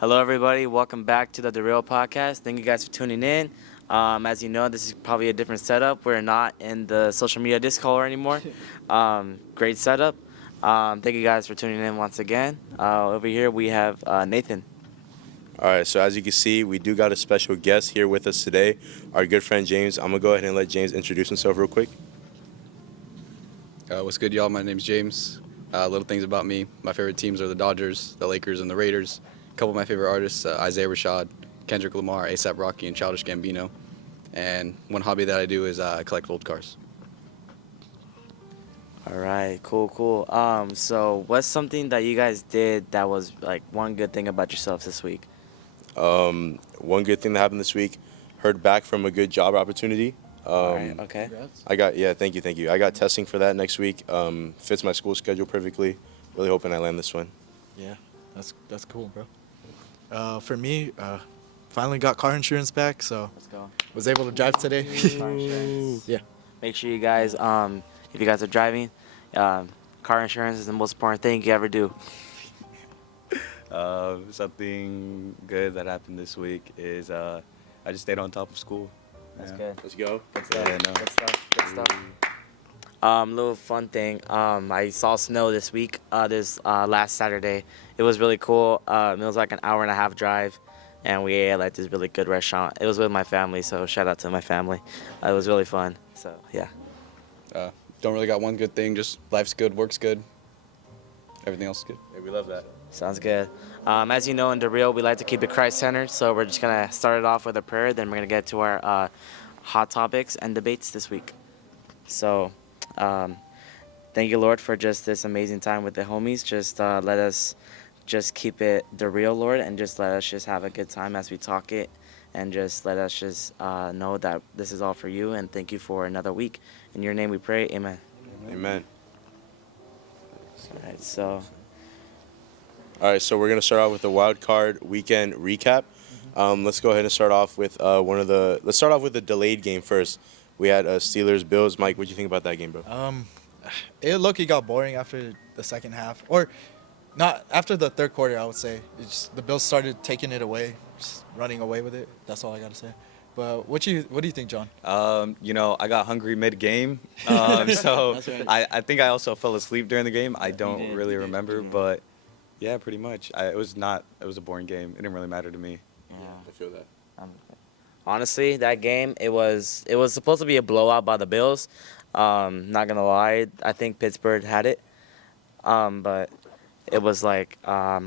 Hello, everybody. Welcome back to the DaReal Podcast. Thank you guys for tuning in. As you know, this is probably a different setup. We're not in the social media Discord anymore. Great setup. Thank you guys for tuning in once again. Over here, we have Nathan. All right, so as you can see, we do got a special guest here with us today, our good friend James. I'm going to go ahead and let James introduce himself real quick. What's good, y'all? My name's James. Little things about me. My favorite teams are the Dodgers, the Lakers, and the Raiders. A couple of my favorite artists, Isaiah Rashad, Kendrick Lamar, A$AP Rocky, and Childish Gambino. And one hobby that I do is I collect old cars. All right, cool. So what's something that you guys did that was like one good thing about yourselves this week? One good thing that happened this week, heard back from a good job opportunity. All right, okay. Thank you. I got testing for that next week. Fits my school schedule perfectly. Really hoping I land this one. Yeah, that's cool, bro. For me, finally got car insurance back, so Let's go. was able to drive today. Car insurance. Yeah. Make sure you guys, if you guys are driving, car insurance is the most important thing you ever do. Something good that happened this week is I just stayed on top of school. That's Yeah. good. Let's go. Good stuff. Yeah, no. Good stuff. Little fun thing. I saw snow this week. This last Saturday. It was really cool. It was like an hour and a half drive, and we ate at like this really good restaurant. It was with my family, so shout out to my family. It was really fun. So yeah. Don't really got one good thing, just life's good, work's good. Everything else is good. Yeah, we love that. Sounds good. As you know, in DaReal, we like to keep it Christ-centered, so we're just going to start it off with a prayer, then we're going to get to our hot topics and debates this week. So, thank you, Lord, for just this amazing time with the homies. Just let us just keep it DaReal, Lord, and just let us just have a good time as we talk it, and just let us just know that this is all for you, and thank you for another week. In your name we pray, amen. Amen. All right, So we're going to start off with the wild card weekend recap. Let's go ahead and start off with let's start off with the delayed game first. We had Steelers Bills. Mike, what do you think about that game, bro? It low-key got boring after the second half, or not after the third quarter. I would say the Bills started taking it away, just running away with it. That's all I gotta say. But what do you think, John? I got hungry mid-game, so That's right. I think I also fell asleep during the game. I don't really remember, but yeah, pretty much. It was a boring game. It didn't really matter to me. I feel that. Honestly, that game, it was supposed to be a blowout by the Bills. Not gonna lie, I think Pittsburgh had it. But it was like I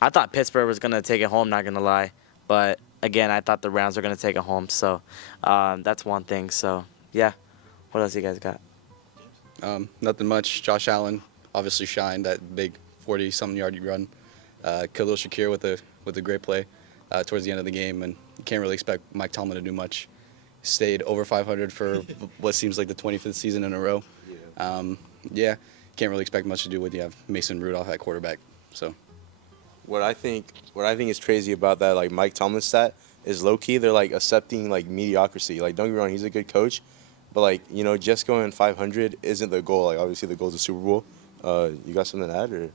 thought Pittsburgh was gonna take it home. Not gonna lie, but again, I thought the Rams were gonna take it home. So that's one thing. So yeah, what else you guys got? Nothing much. Josh Allen obviously shined that big 40-something yard run. Khalil Shakir with a great play towards the end of the game, and you can't really expect Mike Tomlin to do much. Stayed over 500 for what seems like the 25th season in a row. Can't really expect much to do when you have Mason Rudolph at quarterback. So What I think is crazy about that, like Mike Tomlin's stat, is low key they're like accepting like mediocrity. Like don't get me wrong, he's a good coach, but like just going 500 isn't the goal. Like obviously the goal is the Super Bowl. You got something to add or?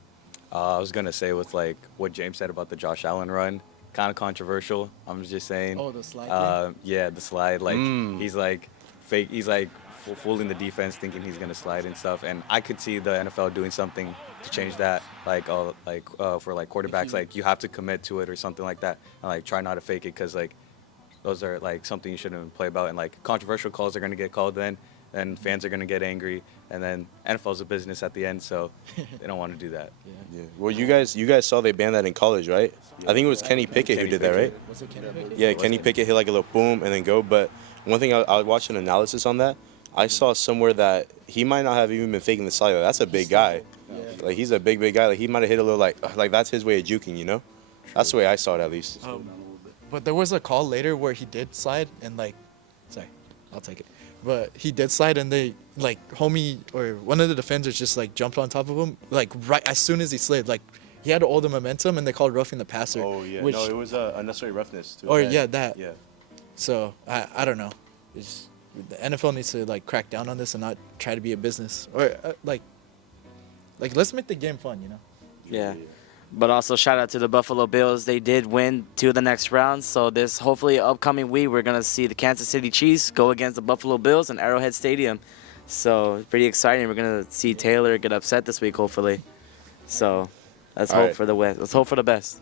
I was gonna say with like what James said about the Josh Allen run, kind of controversial. I'm just saying. Oh, the slide. Yeah, the slide. Like he's like fake. He's like fooling the defense, thinking he's gonna slide and stuff. And I could see the NFL doing something to change that. For like quarterbacks, like you have to commit to it or something like that, and like try not to fake it, because like those are like something you shouldn't play about. And like controversial calls are gonna get called then, and fans are gonna get angry, and then NFL's a business at the end, so they don't want to do that. Yeah. Well, you guys saw they banned that in college, right? I think it was Kenny Pickett who did that, right? Was it Kenny Pickett? Yeah, Kenny Pickett hit like a little boom and then go. But one thing I watched an analysis on that. I saw somewhere that he might not have even been faking the slide. That's a big guy. Like he's a big guy. Like he might have hit a little like that's his way of juking, That's the way I saw it at least. But there was a call later where he did slide and sorry, I'll take it. But he did slide and they homie or one of the defenders just jumped on top of him right as soon as he slid. He had all the momentum and they called roughing the passer. Oh yeah, which, no, it was unnecessary roughness too. Or yeah, that. Yeah. So I don't know. The NFL needs to crack down on this and not try to be a business or let's make the game fun, Yeah. But also shout out to the Buffalo Bills. They did win to the next round. So this hopefully upcoming week we're gonna see the Kansas City Chiefs go against the Buffalo Bills in Arrowhead Stadium. So pretty exciting. We're gonna see Taylor get upset this week, hopefully. So let's hope for the West. Let's hope for the best.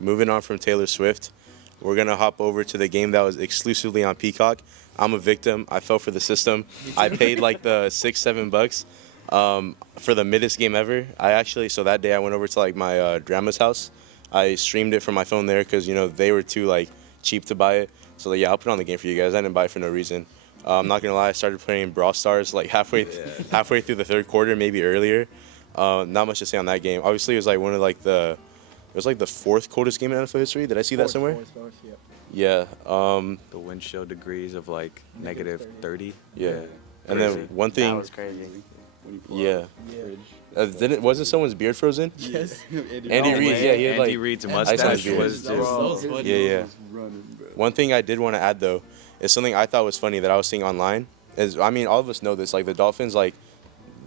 Moving on from Taylor Swift, we're going to hop over to the game that was exclusively on Peacock. I'm a victim. I fell for the system. I paid like the $6-7 for the middest game ever. So that day I went over to like my grandma's house. I streamed it from my phone there because, they were too like cheap to buy it. So yeah, I'll put on the game for you guys. I didn't buy it for no reason. I'm not going to lie. I started playing Brawl Stars like halfway through the third quarter, maybe earlier. Not much to say on that game. Obviously, it was like the fourth coldest game in NFL history. Did I see that somewhere? Yeah. The wind chill degrees of like negative 30. Yeah. And then one thing. That was crazy. Yeah. Wasn't someone's beard frozen? Yes. Andy Reid. Yeah, he had Andy like Reid's ice mustache on was his beard. just. Yeah. One thing I did want to add though is something I thought was funny that I was seeing online. All of us know this. Like the Dolphins, like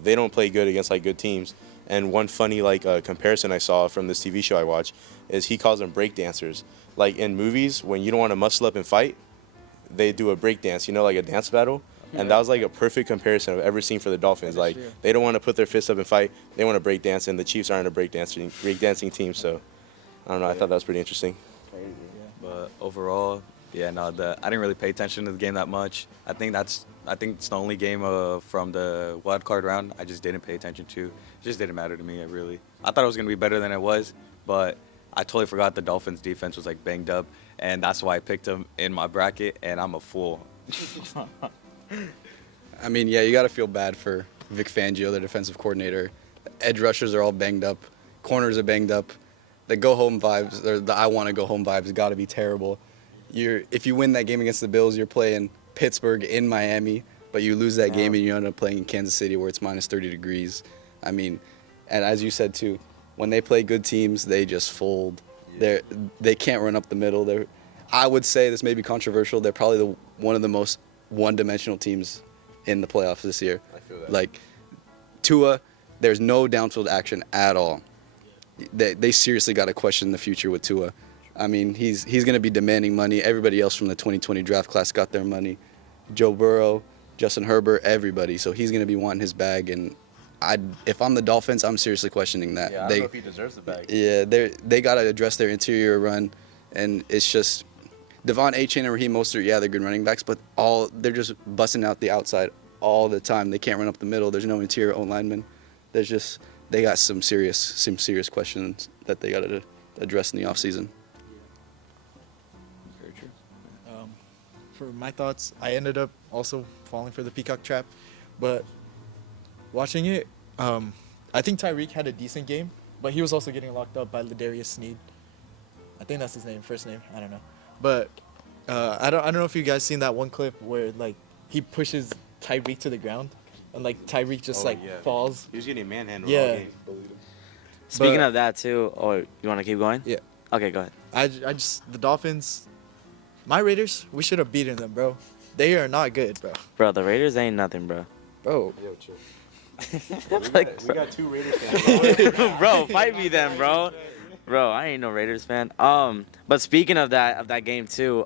they don't play good against like good teams. And one funny comparison I saw from this TV show I watch is he calls them break dancers. Like in movies, when you don't want to muscle up and fight, they do a break dance, like a dance battle. And that was like a perfect comparison I've ever seen for the Dolphins. Like they don't want to put their fists up and fight; they want to break dance. And the Chiefs aren't a breakdancing team. So I don't know. I thought that was pretty interesting. But overall, I didn't really pay attention to the game that much. I think it's the only game from the wild card round I just didn't pay attention to. It just didn't matter to me. I thought it was gonna be better than it was, but I totally forgot the Dolphins defense was like banged up, and that's why I picked them in my bracket. And I'm a fool. You got to feel bad for Vic Fangio, the defensive coordinator. Edge rushers are all banged up. Corners are banged up. The go-home vibes, or the I want to go home vibes, got to be terrible. If you win that game against the Bills, you're playing Pittsburgh in Miami, but you lose that game and you end up playing in Kansas City where it's minus 30 degrees. And as you said too, when they play good teams, they just fold. They can't run up the middle. I would say this may be controversial. They're probably one of the most one-dimensional teams in the playoffs this year. I feel that. Like Tua, there's no downfield action at all. They seriously got to question the future with Tua. He's going to be demanding money. Everybody else from the 2020 draft class got their money. Joe Burrow, Justin Herbert, everybody. So he's going to be wanting his bag. And if I'm the Dolphins, I'm seriously questioning that. Yeah, I don't know if he deserves the bag. Yeah, they got to address their interior run, and it's just Devon Achane and Raheem Mostert. Yeah, they're good running backs, but they're just busting out the outside all the time. They can't run up the middle. There's no interior O lineman. They got some serious questions that they got to address in the offseason. Very true. For my thoughts, I ended up also falling for the Peacock trap, but watching it, I think Tyreek had a decent game, but he was also getting locked up by Ladarius Sneed. I think that's his name, first name. I don't know, but I don't know if you guys seen that one clip where like he pushes Tyreek to the ground, and like Tyreek just falls. He was getting manhandled Yeah. all game. Speaking But- of that too, you want to keep going? Yeah. Okay, go ahead. The Dolphins, my Raiders, we should have beaten them, bro. They are not good, bro. Bro, the Raiders ain't nothing, bro. Bro, Yo, chill. Like, we got two Raiders fans. bro, fight me then, bro. Bro, I ain't no Raiders fan. But speaking of that game too,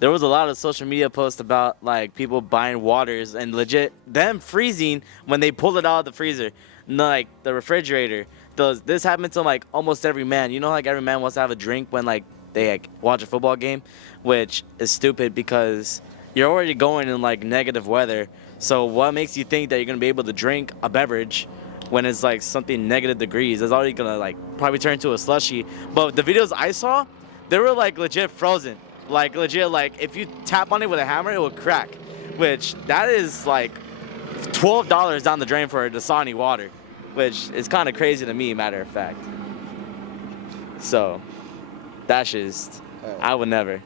there was a lot of social media posts about like people buying waters and legit them freezing when they pull it out of the freezer, like the refrigerator. This happened to like almost every man. Like every man wants to have a drink when like they like watch a football game, which is stupid because you're already going in like negative weather. So what makes you think that you're gonna be able to drink a beverage when it's like something negative degrees? It's already gonna like probably turn into a slushy. But the videos I saw, they were like legit frozen. Like legit, like if you tap on it with a hammer, it would crack. Which that is like $12 down the drain for a Dasani water, which is kind of crazy to me, matter of fact. So that's just, I would never.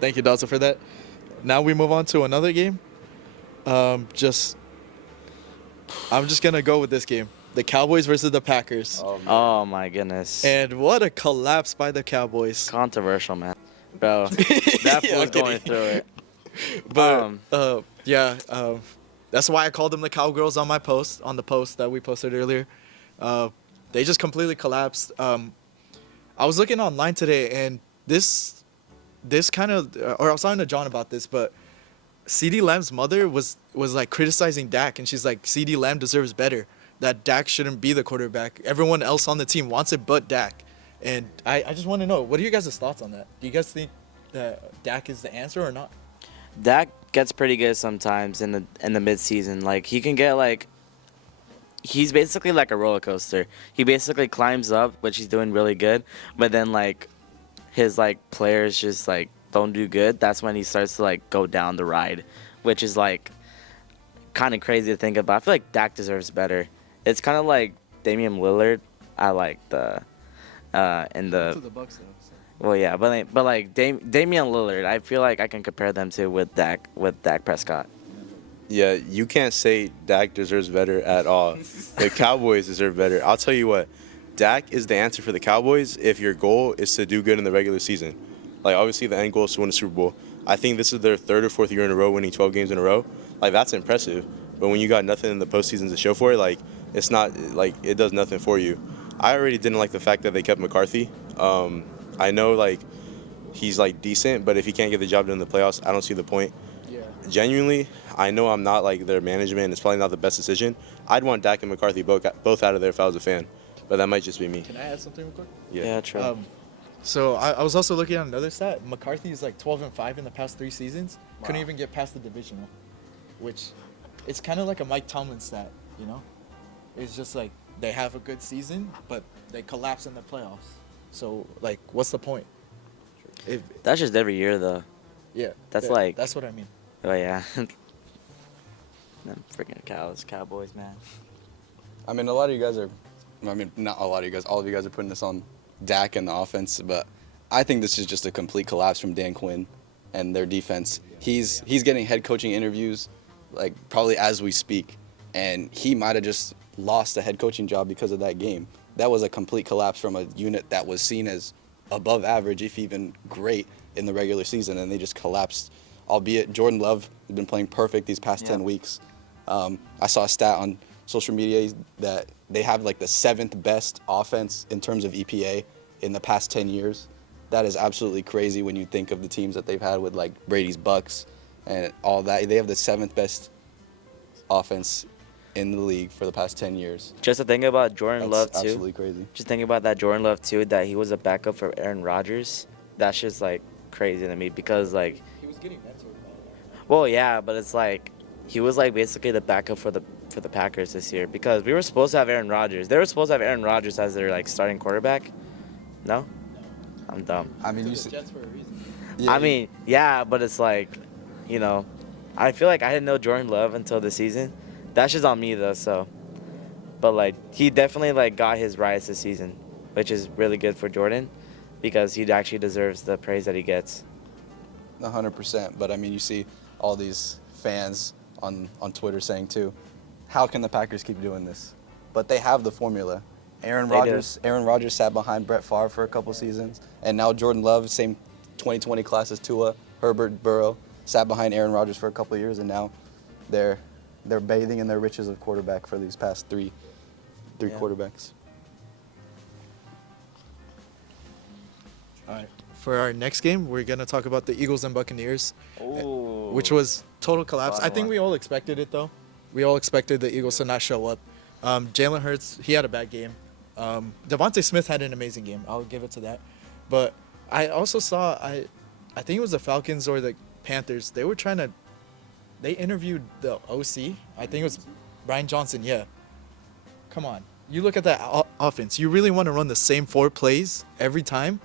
thank you, Dawson, for that. Now we move on to another game. I'm just gonna go with this game. The Cowboys versus the Packers. Oh my goodness. And what a collapse by the Cowboys. Controversial, man. Bro, that Yeah, fool's I'm kidding. going through it. But that's why I called them the Cowgirls on the post that we posted earlier. they just completely collapsed. I was looking online today, and this kind of, or I was talking to John about this, but CeeDee Lamb's mother was like criticizing Dak, and she's like, CeeDee Lamb deserves better. That Dak shouldn't be the quarterback. Everyone else on the team wants it but Dak. And I just want to know, what are you guys' thoughts on that? Do you guys think that Dak is the answer or not? Dak gets pretty good sometimes in the mid-season. Like, he can get, like, he's basically like a roller coaster. He basically climbs up, which he's doing really good, but then, like, his, like, players just, like, don't do good. That's when he starts to, like, go down the ride, which is, like, kind of crazy to think about. I feel like Dak deserves better. It's kind of like Damian Lillard. I like in the Bucks, though. well, yeah, but like Damian Lillard, I feel like I can compare them to with Dak Prescott. Yeah, you can't say Dak deserves better at all. The Cowboys deserve better. I'll tell you what, Dak is the answer for the Cowboys if your goal is to do good in the regular season. Like, obviously, the end goal is to win a Super Bowl. I think this is their third or fourth year in a row winning 12 games in a row. Like, that's impressive. But when you got nothing in the postseason to show for it, like, it's not, like, it does nothing for you. I already didn't like the fact that they kept McCarthy. I know, like, he's, like, decent, but if he can't get the job done in the playoffs, I don't see the point. Yeah. Genuinely, I know I'm not, like, their management. It's probably not the best decision. I'd want Dak and McCarthy both out of there if I was a fan. But that might just be me. Can I add something real quick? Yeah, true. So I was also looking at another stat. McCarthy is like 12-5 in the past 3 seasons. Wow. Couldn't even get past the divisional, which it's kind of like a Mike Tomlin stat, you know? It's just like they have a good season, but they collapse in the playoffs. So, like, what's the point? That's just every year, though. Yeah. That's yeah, like- That's what I mean. Oh yeah. Them freaking Cowboys, man. I mean, a lot of you guys are, I mean, not a lot of you guys, all of you guys are putting this on Dak and the offense, but I think this is just a complete collapse from Dan Quinn and their defense. He's getting head coaching interviews, like, probably as we speak, and he might have just lost a head coaching job because of that game. That was a complete collapse from a unit that was seen as above average, if even great, in the regular season, and they just collapsed. Albeit Jordan Love has been playing perfect these past 10 weeks. I saw a stat on social media that they have like the 7th best offense in terms of EPA in the past 10 years. That is absolutely crazy when you think of the teams that they've had with like Brady's Bucks and all that. They have the 7th best offense in the league for the past 10 years. Just to think about Jordan That's Love too. absolutely crazy. Just think about that Jordan Love too. That he was a backup for Aaron Rodgers. That's just like crazy to me because like. He was getting mentored. Well, yeah, but it's like he was like basically the backup for the Packers this year because we were supposed to have Aaron Rodgers. They were supposed to have Aaron Rodgers as their like starting quarterback. No, I'm dumb. I mean, To you the see, Jets for a reason. yeah, I mean, yeah, but it's like, you know, I feel like I didn't know Jordan Love until the season. That's just on me though. So, but like he definitely like got his rise this season, which is really good for Jordan because he actually deserves the praise that he gets. 100%. But I mean, you see all these fans on Twitter saying too, how can the Packers keep doing this? But they have the formula. Aaron They do. Rodgers sat behind Brett Favre for a couple seasons, and now Jordan Love, same 2020 class as Tua, Herbert, Burrow, sat behind Aaron Rodgers for a couple years, and now they're bathing in their riches of quarterback for these past three Yeah. quarterbacks. All right. For our next game, we're going to talk about the Eagles and Buccaneers, Ooh. which was total collapse. Fun I think one. we all expected it, though. We all expected the Eagles to not show up. Jalen Hurts, he had a bad game. Devontae Smith had an amazing game. I'll give it to that. But I also saw, I think it was the Falcons or the Panthers. They interviewed the OC. I think it was Brian Johnson, yeah. Come on. You look at that offense. You really want to run the same 4 plays every time?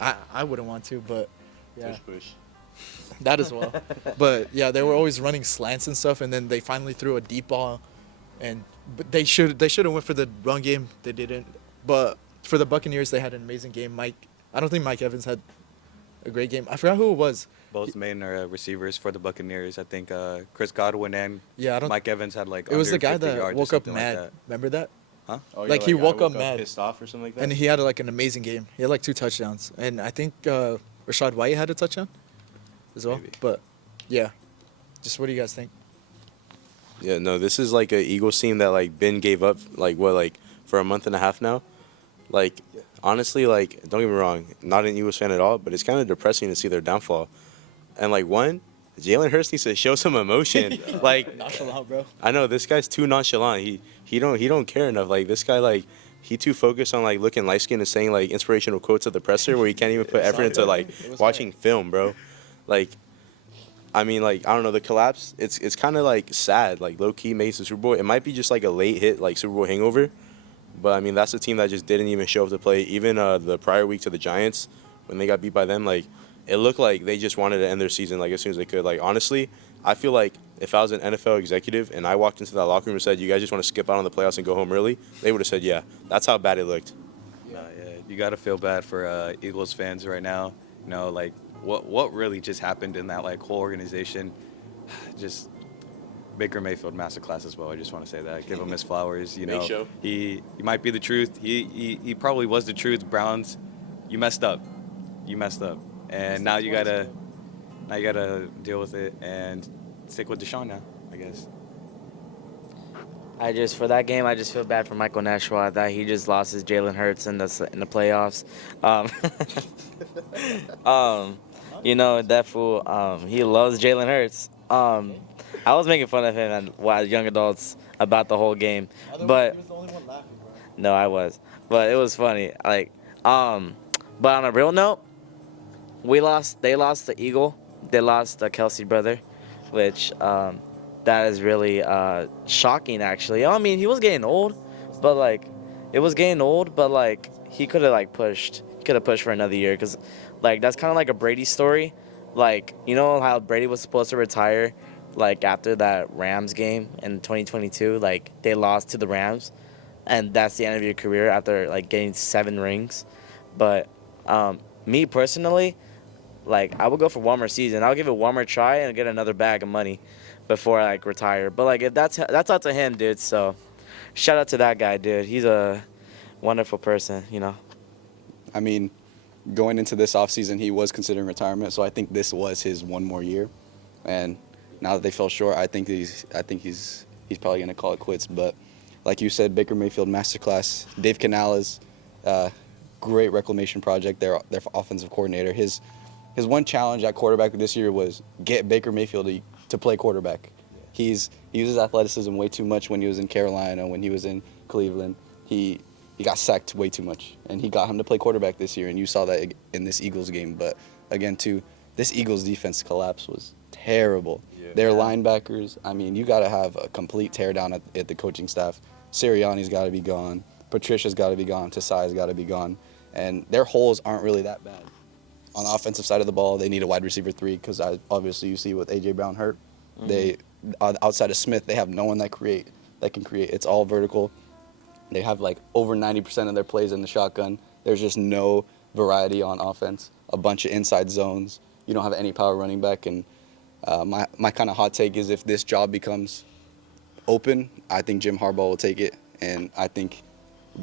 I wouldn't want to, but yeah. Push. That as well. But yeah, they were always running slants and stuff, and then they finally threw a deep ball, but they should have went for the run game. They didn't. But for the Buccaneers, they had an amazing game. I don't think Mike Evans had a great game. I forgot who it was. Both main receivers for the Buccaneers. I think Chris Godwin and Yeah, I don't. Mike Evans had like It was the under guy 50 that yards or woke up something mad. Like that. Remember that? Huh? Oh, Like, he I woke up mad. pissed off or something like that. And he had like an amazing game. He had like 2 touchdowns, and I think Rashad White had a touchdown as well. Maybe. But yeah, just what do you guys think? Yeah, no, this is like a Eagles team that like Ben gave up like for a month and a half now. Like, honestly, like, don't get me wrong, not an Eagles fan at all, but it's kind of depressing to see their downfall. And, like, one, Jalen Hurts needs to show some emotion. Like, Nonchalant, bro. I know this guy's too nonchalant. He don't care enough. Like, this guy, like, he too focused on, like, looking light skinned and saying, like, inspirational quotes at the presser where he can't even put effort into, like, watching film, bro. Like, I mean, like, I don't know, the collapse, it's kind of, like, sad. Like, low-key makes the Super Bowl. It might be just, like, a late hit, like, Super Bowl hangover. But, I mean, that's a team that just didn't even show up to play. Even the prior week to the Giants, when they got beat by them, like, it looked like they just wanted to end their season, like, as soon as they could. Like, honestly, I feel like if I was an NFL executive and I walked into that locker room and said, you guys just want to skip out on the playoffs and go home early, they would have said, yeah. That's how bad it looked. Yeah, you got to feel bad for Eagles fans right now. You know, like, what really just happened in that, like, whole organization? Just Baker Mayfield masterclass as well. I just want to say that. Give him his flowers. You know, Big show. He might be the truth. He probably was the truth. Browns, you messed up. And now you gotta deal with it and stick with Deshaun now, I guess. For that game, I just feel bad for Michael Nashua that he just lost his Jalen Hurts in the playoffs. You know, that fool, he loves Jalen Hurts. I was making fun of him and young adults about the whole game, but he was the only one laughing, bro. no, I was, but it was funny. Like, but on a real note, They lost the Eagle. They lost the Kelsey brother, which that is really shocking. Actually, I mean, he was getting old, but like, he could have pushed. He could have pushed for another year because, like, that's kind of like a Brady story. Like, you know how Brady was supposed to retire, like, after that Rams game in 2022. Like, they lost to the Rams, and that's the end of your career after like getting 7 rings. But me personally, like, I would go for one more season. I'll give it one more try and get another bag of money before I retire. But like, if that's up to him, dude. So shout out to that guy, dude. He's a wonderful person, you know. I mean, going into this offseason, he was considering retirement, so I think this was his one more year. And now that they fell short, I think he's probably going to call it quits. But like you said, Baker Mayfield masterclass. Dave Canales, great reclamation project. Their offensive coordinator. His one challenge at quarterback this year was get Baker Mayfield to play quarterback. He uses athleticism way too much when he was in Carolina, when he was in Cleveland. He got sacked way too much, and he got him to play quarterback this year, and you saw that in this Eagles game. But again, too, this Eagles defense collapse was terrible. Yeah. Their linebackers, I mean, you got to have a complete teardown at the coaching staff. Sirianni's got to be gone. Patricia's got to be gone. Tasai's got to be gone. And their holes aren't really that bad. On the offensive side of the ball, they need a wide receiver 3 because obviously you see with A.J. Brown hurt, they outside of Smith, they have no one that can create. It's all vertical. They have like over 90% of their plays in the shotgun. There's just no variety on offense. A bunch of inside zones. You don't have any power running back. And my kind of hot take is if this job becomes open, I think Jim Harbaugh will take it. And I think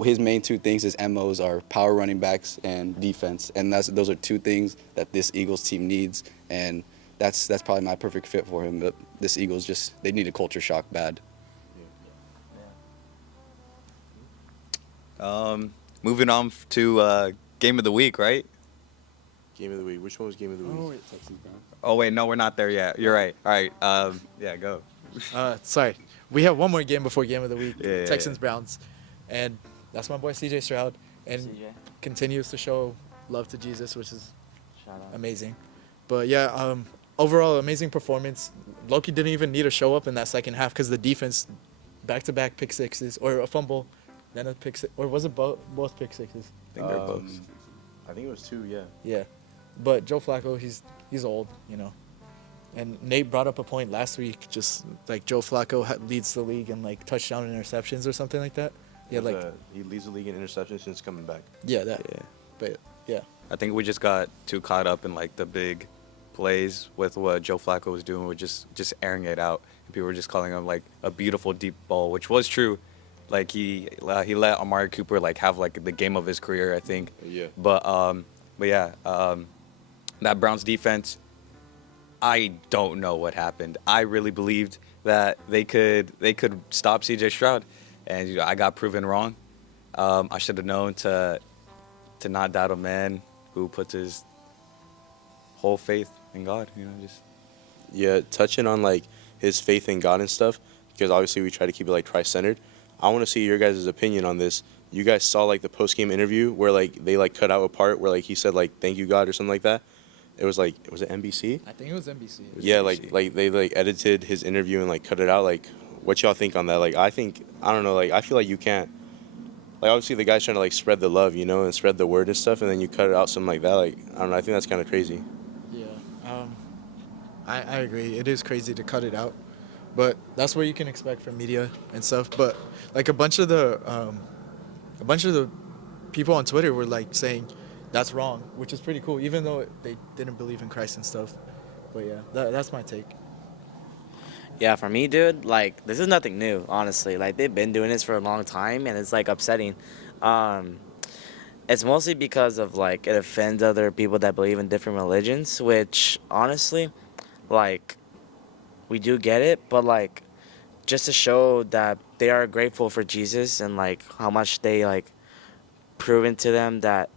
his main 2 things, his MOs, are power running backs and defense. And those are 2 things that this Eagles team needs. And that's probably my perfect fit for him. But this Eagles they need a culture shock bad. Moving on to game of the week, right? Game of the week. Which one was game of the week? Oh, wait, no, we're not there yet. You're right. All right. Yeah, go. Sorry. We have one more game before game of the week. Yeah, Texans Browns. And that's my boy CJ Stroud. And CJ. continues to show love to Jesus, which is Shout out. amazing. But yeah, overall amazing performance. Loki didn't even need to show up in that second half because the defense back-to-back pick sixes or a fumble, then a pick six, or was it both pick sixes? I think they're both. I think it was 2, yeah. Yeah. But Joe Flacco, he's old, you know. And Nate brought up a point last week, just like Joe Flacco leads the league in like touchdown interceptions or something like that. Yeah, He leads the league in interceptions since coming back. Yeah, that. Yeah. But yeah. I think we just got too caught up in like the big plays with what Joe Flacco was doing, with just airing it out. And people were just calling him like a beautiful deep ball, which was true. Like he let Amari Cooper like have like the game of his career, I think. Yeah. But yeah, that Browns defense, I don't know what happened. I really believed that they could stop CJ Stroud, and I got proven wrong. I should have known to not doubt a man who puts his whole faith in God. Just Yeah, touching on like his faith in God and stuff, because obviously we try to keep it like Christ-centered. I want to see your guys' opinion on this. You guys saw like the post-game interview where like they like cut out a part where like he said like "Thank you God" or something like that. It was like, was it NBC? I think it was NBC. Yeah, like they like edited his interview and like cut it out. Like, what y'all think on that? Like, I don't know. Like, I feel like you can't. Like, obviously the guy's trying to like spread the love, and spread the word and stuff, and then you cut it out something like that. Like, I don't know. I think that's kind of crazy. Yeah. I agree. It is crazy to cut it out, but that's what you can expect from media and stuff. But like a bunch of the people on Twitter were like saying that's wrong, which is pretty cool, even though they didn't believe in Christ and stuff. But yeah, that's my take. Yeah, for me, dude, like, this is nothing new, honestly. Like, they've been doing this for a long time, and it's, like, upsetting. It's mostly because of, like, it offends other people that believe in different religions, which, honestly, like, we do get it, but, like, just to show that they are grateful for Jesus and, like, how much they, like, proven to them that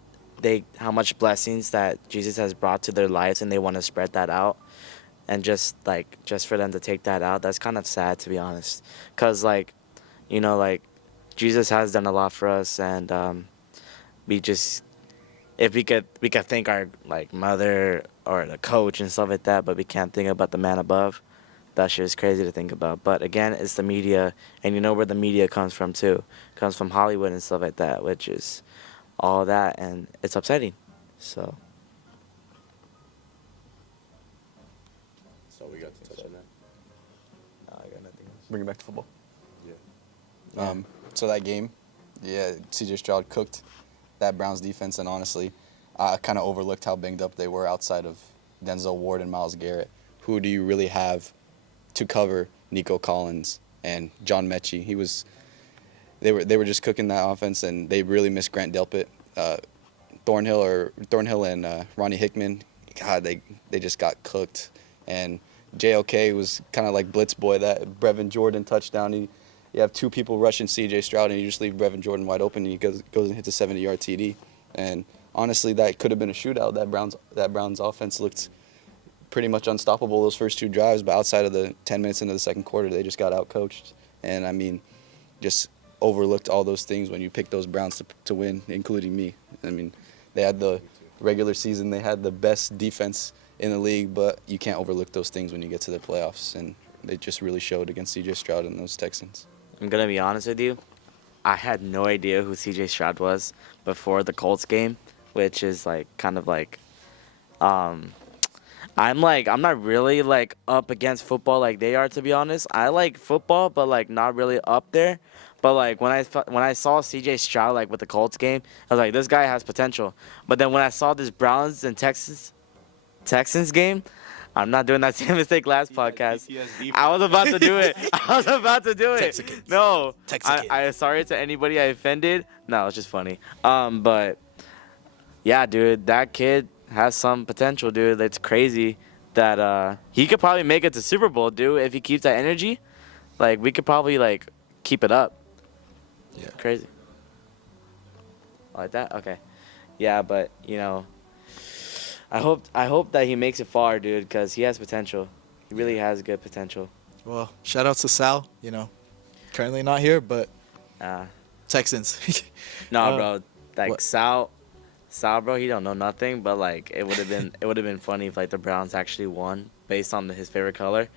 how much blessings that Jesus has brought to their lives, and they want to spread that out. And just for them to take that out, that's kind of sad, to be honest. Because, like, Jesus has done a lot for us, and if we could thank our, like, mother or the coach and stuff like that, but we can't think about the man above, that shit is crazy to think about. But, again, it's the media, and you know where the media comes from, too. It comes from Hollywood and stuff like that, which is all that, and it's upsetting, so... So we got to touch on that. I got nothing else. Bring it back to football. Yeah. So that game, yeah, CJ Stroud cooked that Browns defense, and honestly, I kind of overlooked how banged up they were outside of Denzel Ward and Myles Garrett. Who do you really have to cover Nico Collins and John Mechie? They were just cooking that offense, and they really missed Grant Delpit, Thornhill and Ronnie Hickman. God, they just got cooked. And JOK was kind of like blitz boy, that Brevin Jordan touchdown. You have two people rushing CJ Stroud, and you just leave Brevin Jordan wide open, and he goes and hits a 70-yard TD. And honestly, that could have been a shootout. That Browns offense looked pretty much unstoppable those first two drives, but outside of the 10 minutes into the second quarter, they just got outcoached. And, I mean, just overlooked all those things when you picked those Browns to win, including me. I mean, they had the regular season, they had the best defense in the league, but you can't overlook those things when you get to the playoffs, and they just really showed against CJ Stroud and those Texans. I'm going to be honest with you. I had no idea who CJ Stroud was before the Colts game, which is, like, kind of like, I'm not really, like, up against football like they are, to be honest. I like football, but, like, not really up there. But, like, when I saw CJ Stroud, like, with the Colts game, I was like, this guy has potential. But then when I saw this Browns and Texans game, I'm not doing that same mistake last podcast. I was about to do it. Texicans. No. Texicans. I sorry to anybody I offended. No, it's just funny. But yeah, dude, that kid has some potential, dude. It's crazy that he could probably make it to Super Bowl, dude, if he keeps that energy. Like, we could probably, like, keep it up. Yeah. Crazy. Like that? Okay. Yeah, but, I hope that he makes it far, dude, because he has potential. He really has good potential. Well, shout out to Sal. Currently not here, but Texans. No, bro. Like, what? Sal, bro, he don't know nothing. But, like, it would have been funny if, like, the Browns actually won based on his favorite color.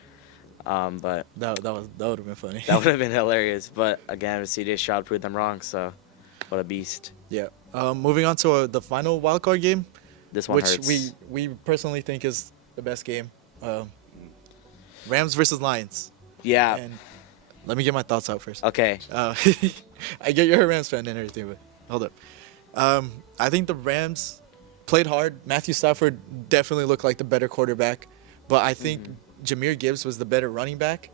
But that would have been funny. that would have been hilarious. But again, CJ Stroud proved them wrong. So, what a beast. Yeah. Moving on to the final wildcard game, This one which hurts. we personally think is the best game. Rams versus Lions. Yeah. And let me get my thoughts out first. Okay. I get you're a Rams fan and everything, but hold up. I think the Rams played hard. Matthew Stafford definitely looked like the better quarterback, but I think Jahmyr Gibbs was the better running back.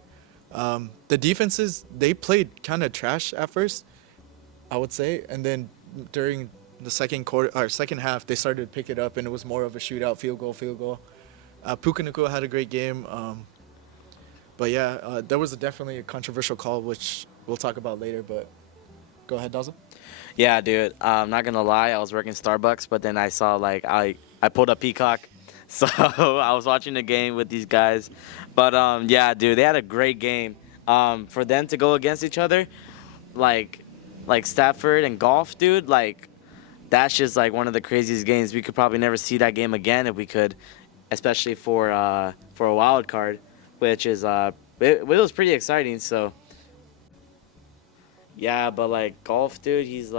The defenses, they played kind of trash at first, I would say, and then during the second half, they started to pick it up, and it was more of a shootout, field goal. Puka Nacua had a great game. But yeah, there was definitely a controversial call, which we'll talk about later, but go ahead, Daza. Yeah, dude. I'm not gonna lie. I was working Starbucks, but then I saw I pulled up Peacock, so I was watching the game with these guys. But yeah, dude, they had a great game. For them to go against each other, like Stafford and Golf, dude, like that's just like one of the craziest games. We could probably never see that game again if we could, especially for a wild card, which is it was pretty exciting. So yeah, but like Golf, dude, he's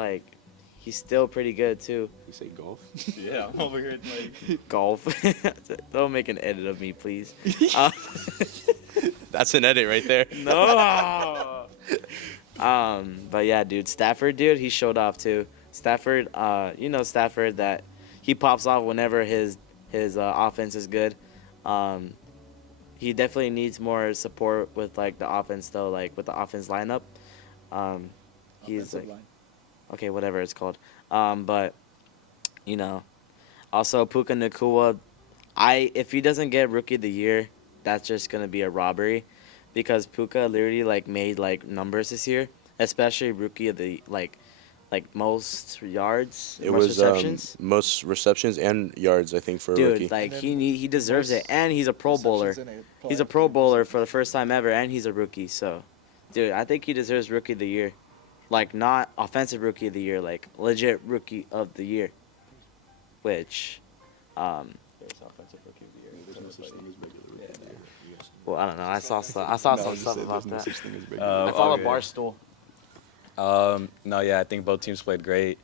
still pretty good too. You say golf? Yeah, I'm over here like. Golf. Don't make an edit of me, please. Uh, That's an edit right there. no. But yeah, dude, Stafford, dude, he showed off too. Stafford, Stafford, that he pops off whenever his offense is good. He definitely needs more support with like the offense though, like with the offense lineup. He's like, okay, whatever it's called. But also Puka Nacua, if he doesn't get Rookie of the Year, that's just gonna be a robbery, because Puka literally like made like numbers this year, especially Rookie of the like most yards, It most was receptions. most receptions and yards, I think, for a Dude, rookie. like And he deserves it, and he's a Pro Bowler. He's a Pro Bowler for the first time ever, and he's a rookie. So, dude, I think he deserves Rookie of the Year, like not offensive Rookie of the Year, like legit Rookie of the Year, which, There's offensive rookie of the year. There's no such thing as regular rookie of the year. well, I don't know. I saw some stuff about that. Uh, I follow okay. Barstool. No, yeah, I think both teams played great.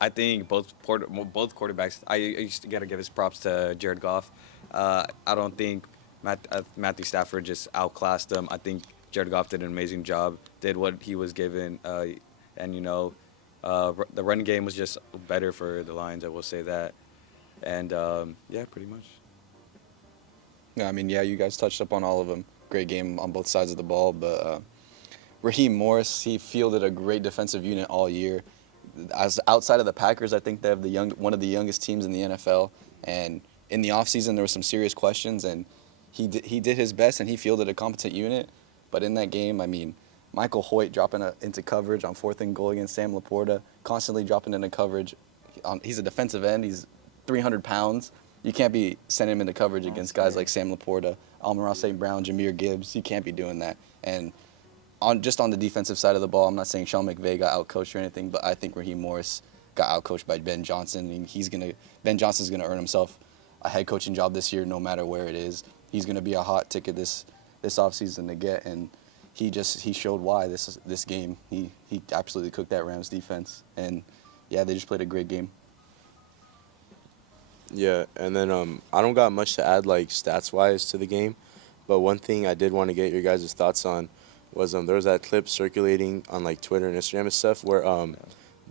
I think both quarterbacks. I used to gotta give his props to Jared Goff. I don't think Matthew Stafford just outclassed him. I think Jared Goff did an amazing job. Did what he was given, and the running game was just better for the Lions. I will say that, and yeah, pretty much. Yeah, I mean, yeah, you guys touched up on all of them. Great game on both sides of the ball, but Raheem Morris, he fielded a great defensive unit all year. As outside of the Packers, I think they have one of the youngest teams in the NFL. And in the offseason, there were some serious questions, and he did his best, and he fielded a competent unit. But in that game, I mean, Michael Hoyt dropping into coverage on 4th and goal against Sam Laporta, constantly dropping into coverage. He's a defensive end. He's 300 pounds. You can't be sending him into coverage against guys like Sam Laporta, Amon-Ra St. Brown, Jahmyr Gibbs. You can't be doing that. And on the defensive side of the ball, I'm not saying Sean McVay got outcoached or anything, but I think Raheem Morris got outcoached by Ben Johnson. And Ben Johnson's gonna earn himself a head coaching job this year, no matter where it is. He's gonna be a hot ticket this offseason to get, and he showed why this game. He absolutely cooked that Rams defense, and yeah, they just played a great game. Yeah, and then I don't got much to add like stats-wise to the game, but one thing I did want to get your guys' thoughts on was there was that clip circulating on like Twitter and Instagram and stuff where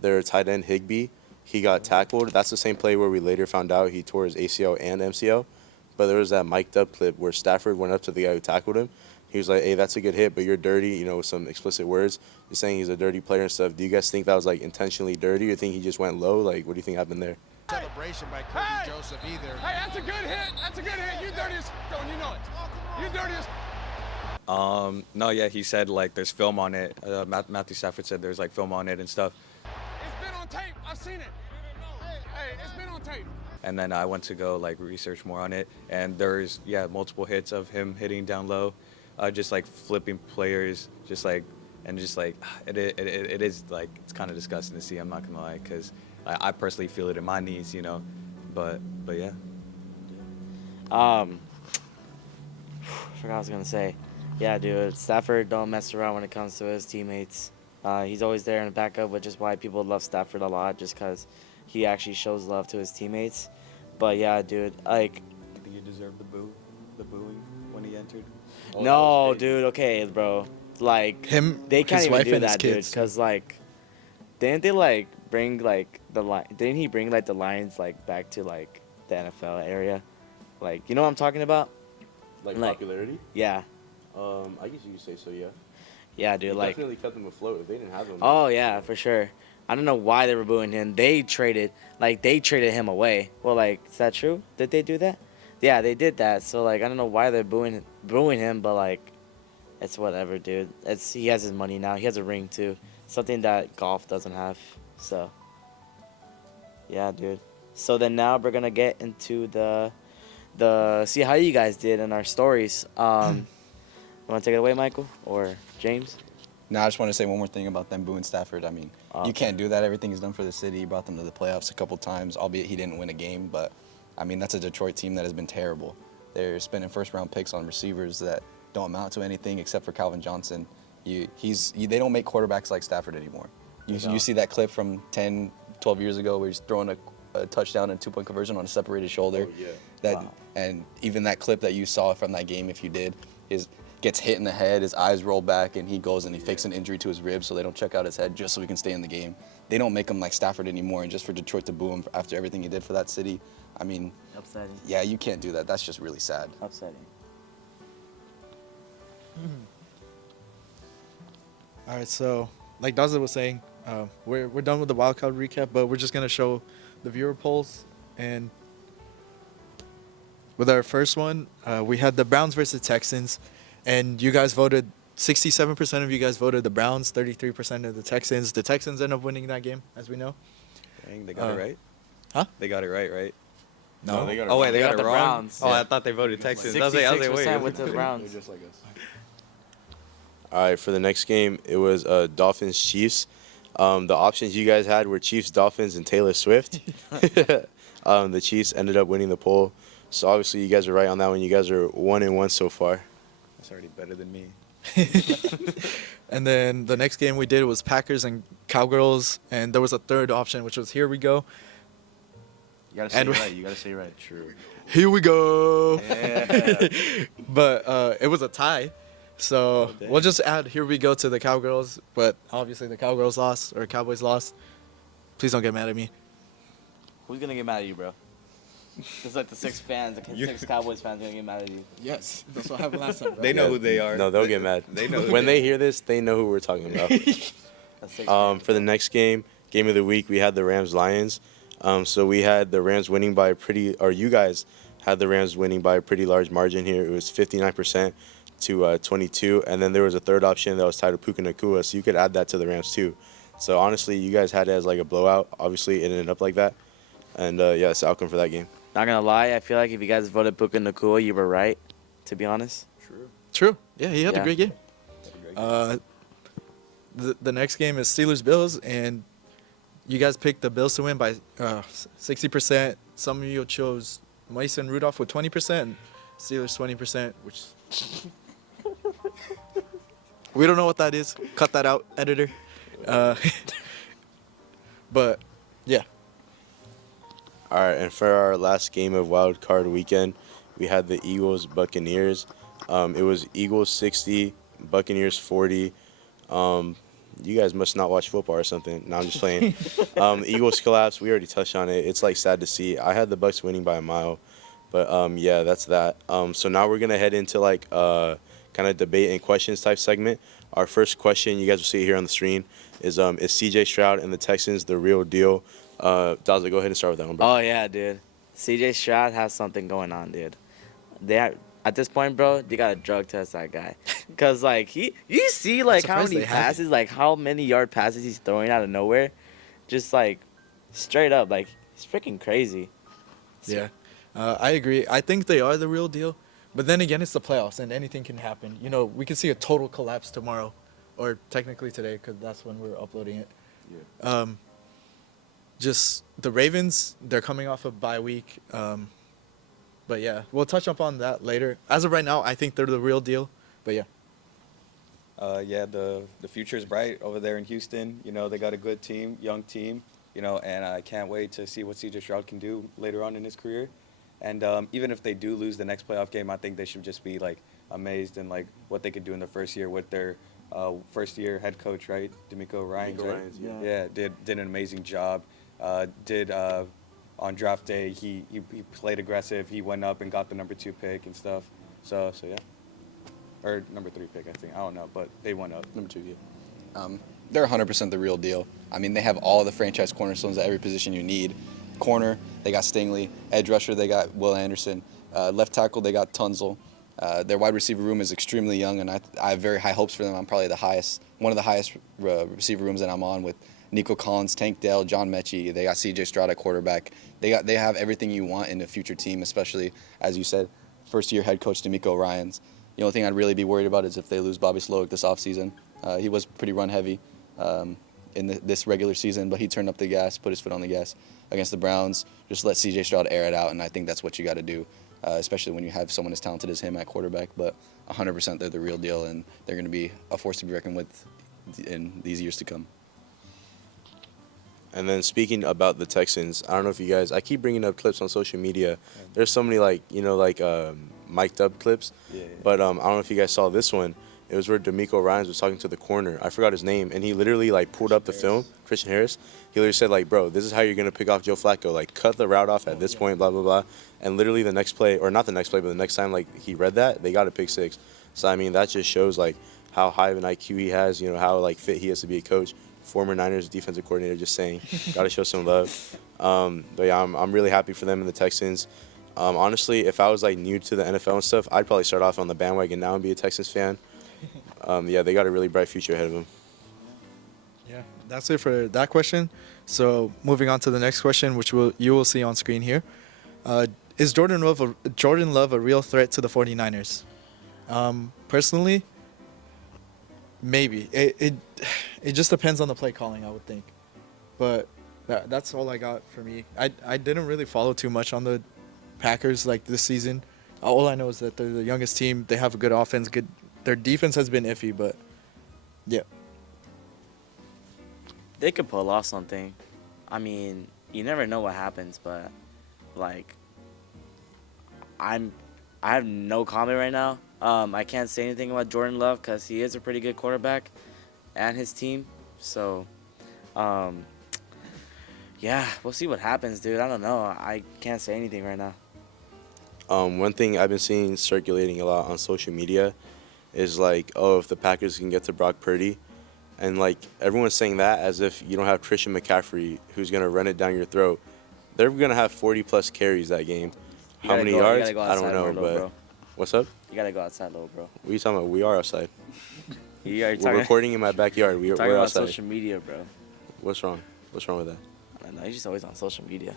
their tight end Higbee, he got tackled. That's the same play where we later found out he tore his ACL and MCL, but there was that mic'd up clip where Stafford went up to the guy who tackled him. He was like, "Hey, that's a good hit, but you're dirty," with some explicit words. He's saying he's a dirty player and stuff. Do you guys think that was like intentionally dirty, or think he just went low? Like, what do you think happened there? Celebration by Kirby Joseph either. Hey, that's a good hit. That's a good hit. You dirty as don't you know it? You dirty as. No, yeah, he said like there's film on it. Matthew Stafford said there's like film on it and stuff. It's been on tape. I've seen it. Hey, it's been on tape. And then I went to go like research more on it, and there's multiple hits of him hitting down low, just like flipping players, it is like it's kind of disgusting to see. I'm not gonna lie, because I personally feel it in my knees, but yeah. I forgot what I was gonna say. Yeah, dude, Stafford don't mess around when it comes to his teammates. He's always there in the backup, which is why people love Stafford a lot, just because he actually shows love to his teammates. But yeah, dude, like. I think he deserved the booing when he entered. No, dude. Okay, bro. Like they can't his even wife do and his that, dude. kids. Cause like, didn't they like bring like the line? Didn't he bring like the Lions like back to like the NFL area? Like, you know what I'm talking about? Like Like- popularity? Yeah, I guess you could say so. Yeah. yeah, dude. It Like, definitely kept them afloat. If they didn't have him. oh yeah, for sure. I don't know why they were booing him. They traded him away. Well, like, is that true? Did they do that? Yeah, they did that. So like, I don't know why they're booing him, but like, It's whatever, dude. He has his money now. He has a ring too, something that golf doesn't have. So, yeah, dude. So then now we're gonna get into the see how you guys did in our stories. You want to take it away, Michael or James? No, I just want to say one more thing about them booing Stafford. I mean, Okay. you can't do that. Everything he's done for the city. He brought them to the playoffs a couple times, albeit he didn't win a game. But, I mean, that's a Detroit team that has been terrible. They're spending first-round picks on receivers that don't amount to anything except for Calvin Johnson. They don't make quarterbacks like Stafford anymore. You see that clip from 10, 12 years ago where he's throwing a touchdown and 2-point conversion on a separated shoulder. Oh, yeah. And even that clip that you saw from that game, if you did, gets hit in the head, his eyes roll back, and he goes and he fakes an injury to his ribs so they don't check out his head just so he can stay in the game. They don't make him like Stafford anymore, and just for Detroit to boo him after everything he did for that city, I mean, Upsetting. yeah, you can't do that. That's just really sad. Upsetting. All right, so like Daza was saying, we're done with the wild card recap, but we're just gonna show the viewer polls. And with our first one, we had the Browns versus Texans, and you guys voted. 67% of you guys voted the Browns, 33% of the Texans. The Texans end up winning that game, as we know. Dang, they got it right? Huh? They got it right? No, they got it Oh, wait, wrong. they got got it the wrong? Browns. Oh, Yeah. I thought they voted Texans. I was like, 66% wait. with the Browns. They're just like us. All right, for the next game, it was Dolphins Chiefs. The options you guys had were Chiefs, Dolphins, and Taylor Swift. The Chiefs ended up winning the poll, so obviously you guys are right on that one. You guys are 1-1 so far. That's already better than me. And then the next game we did was Packers and Cowgirls, and there was a third option, which was Here We Go. You gotta say And it we- right. You gotta say it right. True. Here we go. Yeah. But it was a tie. So we'll just add Here We Go to the Cowgirls. But obviously the Cowgirls lost, or Cowboys lost. Please don't get mad at me. Who's gonna get mad at you, bro? It's like the six Cowboys fans gonna get mad at you. Yes, that's what happened last time. They know who they are. No, they'll get mad. They know who when they they hear this, they know who we're talking about. That's six fans, For the bro. next game of the week, we had the Rams Lions. So we had the Rams winning by you guys had the Rams winning by a pretty large margin here. It was 59% to 22, and then there was a third option that was tied to Puka Nacua, so you could add that to the Rams too. So honestly, you guys had it as like a blowout. Obviously, it ended up like that, and yeah, it's the outcome for that game. Not gonna lie, I feel like if you guys voted Puka Nacua, you were right. To be honest. True. Yeah, he had a Yeah. great game. The next game is Steelers Bills, and you guys picked the Bills to win by 60%. Some of you chose Mason Rudolph with 20%, and Steelers 20%, which we don't know what that is. Cut that out, editor. But yeah, All right, and for our last game of Wild Card Weekend, we had the Eagles Buccaneers. It was Eagles 60, Buccaneers 40. You guys must not watch football or something. No, I'm just playing. The Eagles collapsed. We already touched on it. It's like sad to see. I had the Bucs winning by a mile, but yeah, that's that. So now we're gonna head into like kind of debate and questions type segment. Our first question, you guys will see it here on the screen, is CJ Stroud and the Texans the real deal? Daza, go ahead and start with that one, bro. Oh yeah, dude. CJ Stroud has something going on, dude. At this point, bro, you gotta drug test that guy, cause like you see like how surprised many they haven't. passes, like how many yard passes he's throwing out of nowhere, just like straight up, like he's freaking crazy. yeah, I agree. I think they are the real deal. But then again, it's the playoffs, and anything can happen. You know, we could see a total collapse tomorrow, or technically today, because that's when we're uploading it. Yeah. Just the Ravens, they're coming off a bye week. But yeah, we'll touch up on that later. As of right now, I think they're the real deal. But yeah. Yeah, the future is bright over there in Houston. You know, they got a good team, young team, you know, and I can't wait to see what CJ Stroud can do later on in his career. And even if they do lose the next playoff game, I think they should just be, like, amazed in, like, what they could do in the first year with their first-year head coach, right, D'Amico Ryans, right? Ryans, yeah. Yeah, did an amazing job. On draft day, he played aggressive. He went up and got the number 2 pick and stuff. So yeah. Or number 3 pick, I think. I don't know, but they went up. Number 2, yeah. They're 100% the real deal. I mean, they have all the franchise cornerstones at every position you need. Corner, they got Stingley. Edge rusher, they got Will Anderson. Left tackle, they got Tunzel. Their wide receiver room is extremely young, and I have very high hopes for them. I'm probably one of the highest receiver rooms that I'm on with Nico Collins, Tank Dell, John Mechie. They got CJ Stroud at quarterback. They have everything you want in a future team, especially, as you said, first-year head coach D'Amico Ryans. The only thing I'd really be worried about is if they lose Bobby Slowick this offseason. He was pretty run-heavy in this regular season, but he turned up the gas, put his foot on the gas against the Browns. Just let CJ Stroud air it out, and I think that's what you got to do, especially when you have someone as talented as him at quarterback. But 100% they're the real deal, and they're going to be a force to be reckoned with in these years to come. And then speaking about the Texans, I don't know if you guys, I keep bringing up clips on social media. There's so many mic'd up clips. Yeah. But I don't know if you guys saw this one. It was where D'Amico Ryans was talking to the corner. I forgot his name, and he literally pulled up the film. Christian Harris. He literally said bro, this is how you're gonna pick off Joe Flacco. Cut the route off at this point, blah blah blah. And literally the next play, or not the next play, but the next time he read that, they got a pick six. So I mean that just shows how high of an IQ he has. How fit he is to be a coach. Former Niners defensive coordinator, just saying, got to show some love. But yeah, I'm really happy for them and the Texans. Honestly, if I was new to the NFL and stuff, I'd probably start off on the bandwagon now and be a Texans fan. Yeah, they got a really bright future ahead of them. Yeah, that's it for that question. So moving on to the next question, which you will see on screen here. Is Jordan Love a real threat to the 49ers? Personally, maybe. It just depends on the play calling, I would think. But that's all I got for me. I didn't really follow too much on the Packers this season. All I know is that they're the youngest team. They have a good offense. Their defense has been iffy, but yeah. They could pull off something. I mean, you never know what happens, but I have no comment right now. I can't say anything about Jordan Love because he is a pretty good quarterback and his team. So, yeah, we'll see what happens, dude. I don't know. I can't say anything right now. One thing I've been seeing circulating a lot on social media is if the Packers can get to Brock Purdy, and everyone's saying that as if you don't have Christian McCaffrey who's gonna run it down your throat. They're gonna have 40+ carries that game. How many yards? I don't know, but what's up? You gotta go outside, little bro. What are you talking about? We are outside. We're recording in my backyard. We're talking about outside. social media, bro. What's wrong? What's wrong with that? I don't know. He's just always on social media.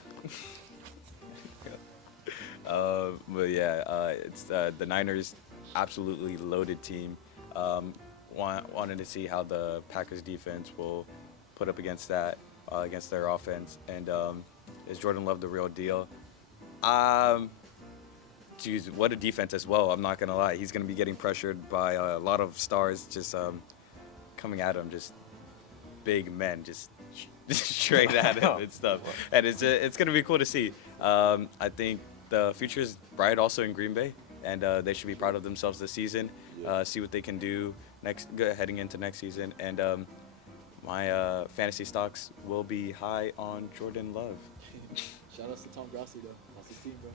But yeah, it's the Niners, absolutely loaded team. Wanted to see how the Packers defense will put up against that, against their offense. And is Jordan Love the real deal? Geez, what a defense as well. I'm not gonna lie. He's gonna be getting pressured by a lot of stars just coming at him, just big men, just straight at him and stuff. And it's gonna be cool to see. I think the future is bright also in Green Bay, and they should be proud of themselves this season. See what they can do heading into next season. And my fantasy stocks will be high on Jordan Love. Shout out to Tom Grassi, though. That's his team, bro.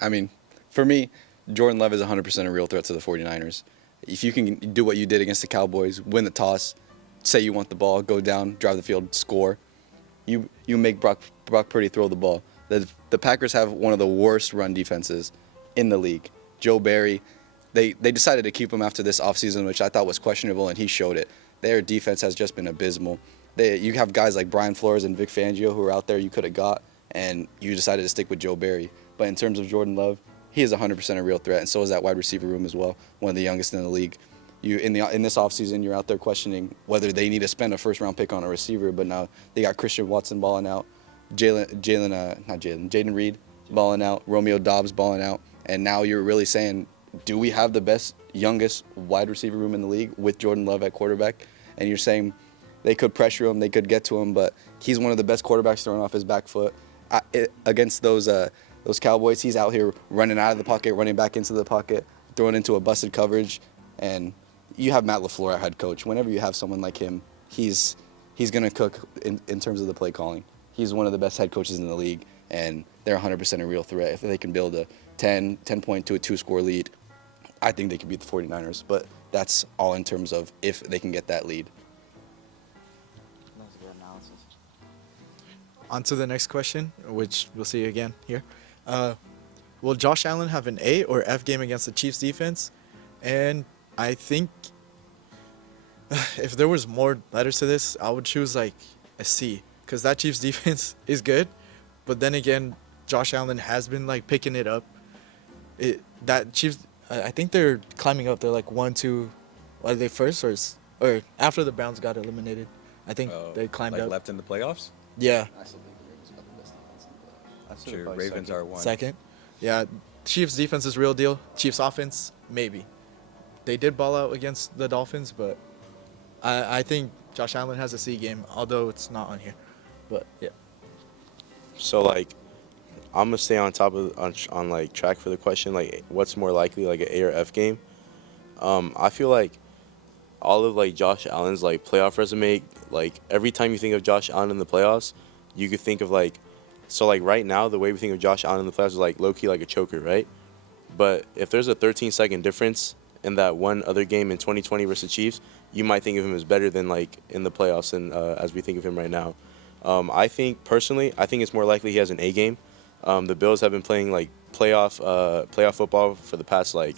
I mean, for me, Jordan Love is 100% a real threat to the 49ers. If you can do what you did against the Cowboys, win the toss, say you want the ball, go down, drive the field, score, you make Brock Purdy throw the ball. The Packers have one of the worst run defenses in the league. Joe Barry, they decided to keep him after this offseason, which I thought was questionable, and he showed it. Their defense has just been abysmal. You have guys like Brian Flores and Vic Fangio who are out there you could have got, and you decided to stick with Joe Barry. But in terms of Jordan Love, he is 100% a real threat, and so is that wide receiver room as well, one of the youngest in the league. In this offseason, you're out there questioning whether they need to spend a first-round pick on a receiver, but now they got Christian Watson balling out, Jaden Reed balling out, Romeo Doubs balling out, and now you're really saying, do we have the best, youngest wide receiver room in the league with Jordan Love at quarterback? And you're saying they could pressure him, they could get to him, but he's one of the best quarterbacks throwing off his back foot. Against those Cowboys, he's out here running out of the pocket, running back into the pocket, throwing into a busted coverage, and you have Matt LaFleur at head coach. Whenever you have someone like him, he's going to cook in terms of the play calling. He's one of the best head coaches in the league, and they're 100% a real threat. If they can build a 10-point to a 2-score lead, I think they can beat the 49ers. But that's all in terms of if they can get that lead. That's a good analysis. On to the next question, which we'll see again here. will Josh Allen have an A or F game against the Chiefs defense? And I think if there was more letters to this, I would choose like a C, because that Chiefs defense is good, but then again, Josh Allen has been like picking it up. That Chiefs, I think they're climbing up. They're like 1-2. Are they first or after the Browns got eliminated? I think they climbed like up. left in the playoffs. Yeah, I still think the Ravens got the best defense in the playoffs. Sure, Probably Ravens second. are one. second. Yeah, Chiefs defense is real deal. Chiefs offense, maybe. They did ball out against the Dolphins, but I think Josh Allen has a C game, although it's not on here. But yeah. So like, I'm gonna stay on top of on like track for the question. Like, what's more likely, like an A or F game? I feel like all of like Josh Allen's like playoff resume. Like every time you think of Josh Allen in the playoffs, you could think of like, so like right now the way we think of Josh Allen in the playoffs is like low key like a choker, right? But if there's a 13-second difference in that one other game in 2020 versus Chiefs, you might think of him as better than like in the playoffs and as we think of him right now. I think personally, I think it's more likely he has an A game. The Bills have been playing like playoff football for the past like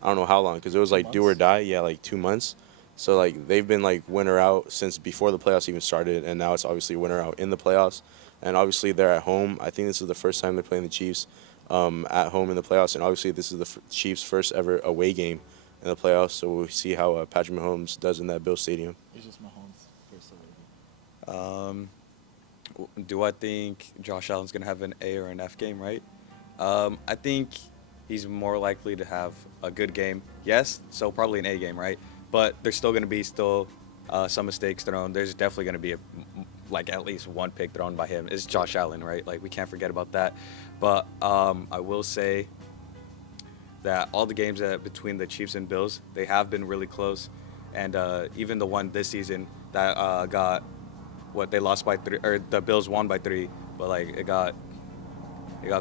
I don't know how long, because it was like do or die, yeah, like 2 months. So like they've been like win or out since before the playoffs even started, and now it's obviously win or out in the playoffs. And obviously they're at home. I think this is the first time they're playing the Chiefs at home in the playoffs, and obviously this is the Chiefs' first ever away game in the playoffs. So we'll see how Patrick Mahomes does in that Bills stadium. It's just Mahomes first away. Do I think Josh Allen's going to have an A or an F game, right? I think he's more likely to have a good game. Yes, so probably an A game, right? But there's still going to be some mistakes thrown. There's definitely going to be like at least one pick thrown by him. It's Josh Allen, right? Like we can't forget about that. But I will say that all the games between the Chiefs and Bills, they have been really close. And even the one this season that got they lost by 3, or the Bills won by 3, but like it got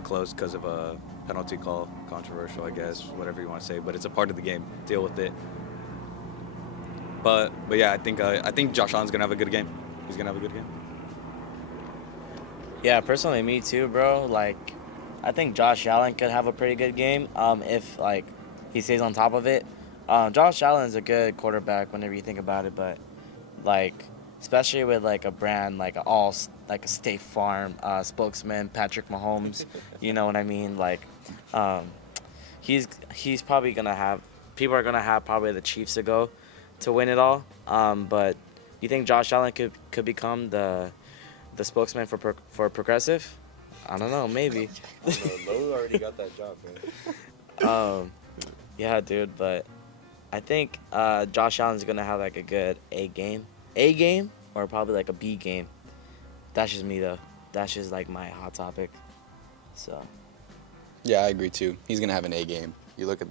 close because of a penalty call, controversial, I guess, whatever you want to say. But it's a part of the game. Deal with it. But yeah, I think Josh Allen's gonna have a good game. He's gonna have a good game. Yeah, personally, me too, bro. Like, I think Josh Allen could have a pretty good game if, like, he stays on top of it. Josh Allen's a good quarterback whenever you think about it, but, like, especially with, like, a brand, like, a State Farm spokesman, Patrick Mahomes, you know what I mean? Like, he's probably going to have – people are going to have probably the Chiefs to win it all. But you think Josh Allen could become the spokesman for Progressive? I don't know, maybe. Lowe already got that job, man. Yeah, dude, but I think Josh Allen's gonna have like a good A game, or probably like a B game. That's just me though. That's just like my hot topic. So. Yeah, I agree too. He's gonna have an A game. You look at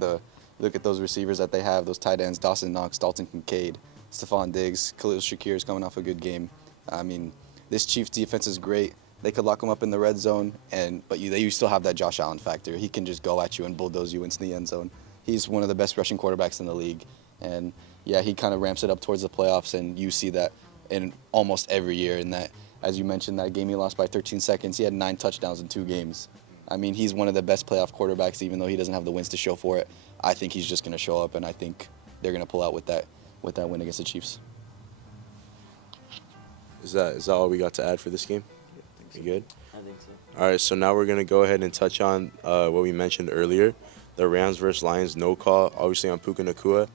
those receivers that they have, those tight ends: Dawson Knox, Dalton Kincaid, Stephon Diggs, Khalil Shakir is coming off a good game. I mean, this Chiefs defense is great. They could lock him up in the red zone, but you still have that Josh Allen factor. He can just go at you and bulldoze you into the end zone. He's one of the best rushing quarterbacks in the league, and yeah, he kind of ramps it up towards the playoffs, and you see that in almost every year. In that, as you mentioned, that game he lost by 13 seconds, he had 9 touchdowns in 2 games. I mean, he's one of the best playoff quarterbacks, even though he doesn't have the wins to show for it. I think he's just going to show up, and I think they're going to pull out with that win against the Chiefs. Is that all we got to add for this game? We good? I think so. All right, so now we're going to go ahead and touch on what we mentioned earlier, the Rams versus Lions no call, obviously on Puka Nacua.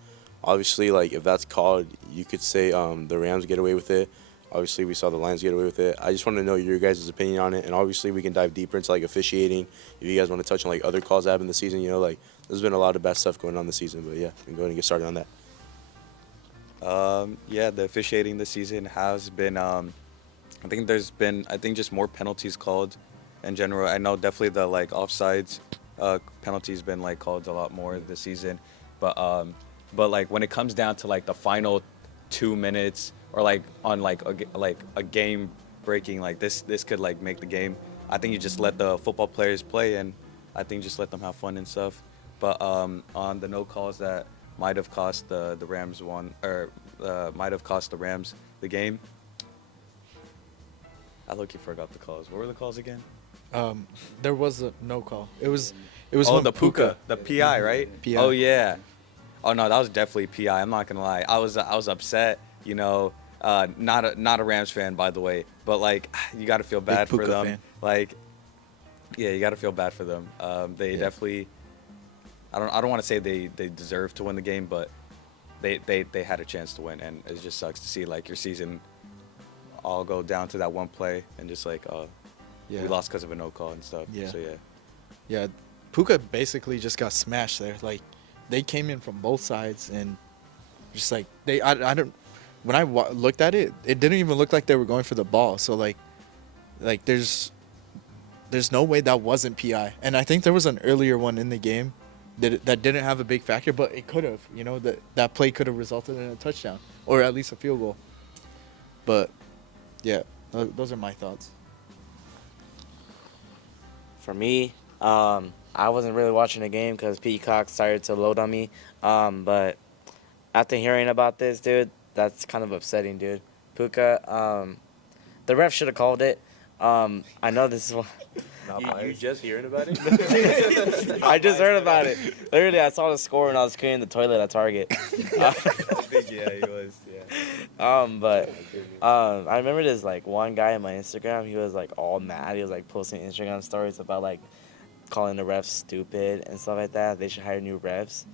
Obviously, like, if that's called, you could say the Rams get away with it. Obviously, we saw the Lions get away with it. I just want to know your guys' opinion on it, and obviously we can dive deeper into, like, officiating. If you guys want to touch on, like, other calls that happened this season, you know, like, there's been a lot of bad stuff going on this season. But, yeah, we can go ahead and get started on that. Yeah, the officiating this season has been I think there's been just more penalties called in general. I know definitely the like offsides penalties been like called a lot more this season, but like when it comes down to like the final 2 minutes or like on like a game breaking, like this could like make the game. I think you just let the football players play, and I think just let them have fun and stuff. But on the no calls that might have cost the Rams might have cost the Rams the game. I low-key forgot the calls. What were the calls again? There was a no call. It was Oh, when the Puka, the PI, right? PI. Oh yeah. Oh no, that was definitely PI. I'm not gonna lie. I was upset. You know, not a Rams fan, by the way, but like you got to feel bad for Puka them. fan. Like, yeah, you got to feel bad for them. They definitely. I don't want to say they deserve to win the game, but they had a chance to win, and it just sucks to see like your season all go down to that one play and just like Yeah. we lost because of a no call and stuff. Yeah. So yeah. Yeah, Puka basically just got smashed there. Like, they came in from both sides and just like I don't. When I looked at it, it didn't even look like they were going for the ball. So like there's no way that wasn't PI. And I think there was an earlier one in the game that didn't have a big factor, but it could have. You know, that play could have resulted in a touchdown or at least a field goal. But yeah, those are my thoughts. For me, I wasn't really watching the game because Peacock started to load on me. But after hearing about this, dude, that's kind of upsetting, dude. Puka, the ref should have called it. I know this is one. You just hearing about it? I just heard about it. Literally, I saw the score and I was cleaning the toilet at Target. Yeah, he was. Yeah. But I remember this like one guy on my Instagram. He was like all mad. He was like posting Instagram stories about like calling the refs stupid and stuff like that. They should hire new refs.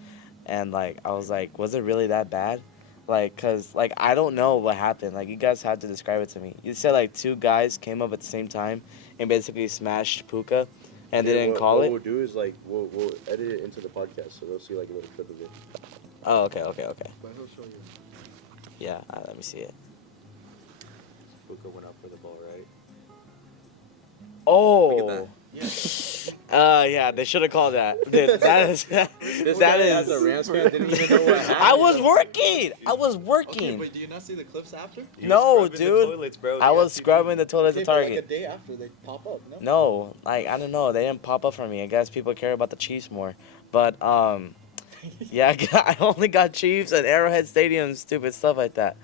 And like I was like, was it really that bad? Like, cause like I don't know what happened. Like you guys have to describe it to me. You said like two guys came up at the same time and basically smashed Puka, and they didn't call what it. What we'll do is like we'll edit it into the podcast, so they'll see like a little clip of it. Oh, okay. Yeah, let me see it. Puka went up for the ball, right? Oh. Yeah, they should have called that. Dude, that is. As a Rams fan, didn't even know what happened. I was working. do you not see the clips after? No, dude. I was scrubbing the toilets at Target. day after they pop up, no? No, like I don't know. They didn't pop up for me. I guess people care about the Chiefs more. But yeah, I only got Chiefs at Arrowhead Stadium, stupid stuff like that.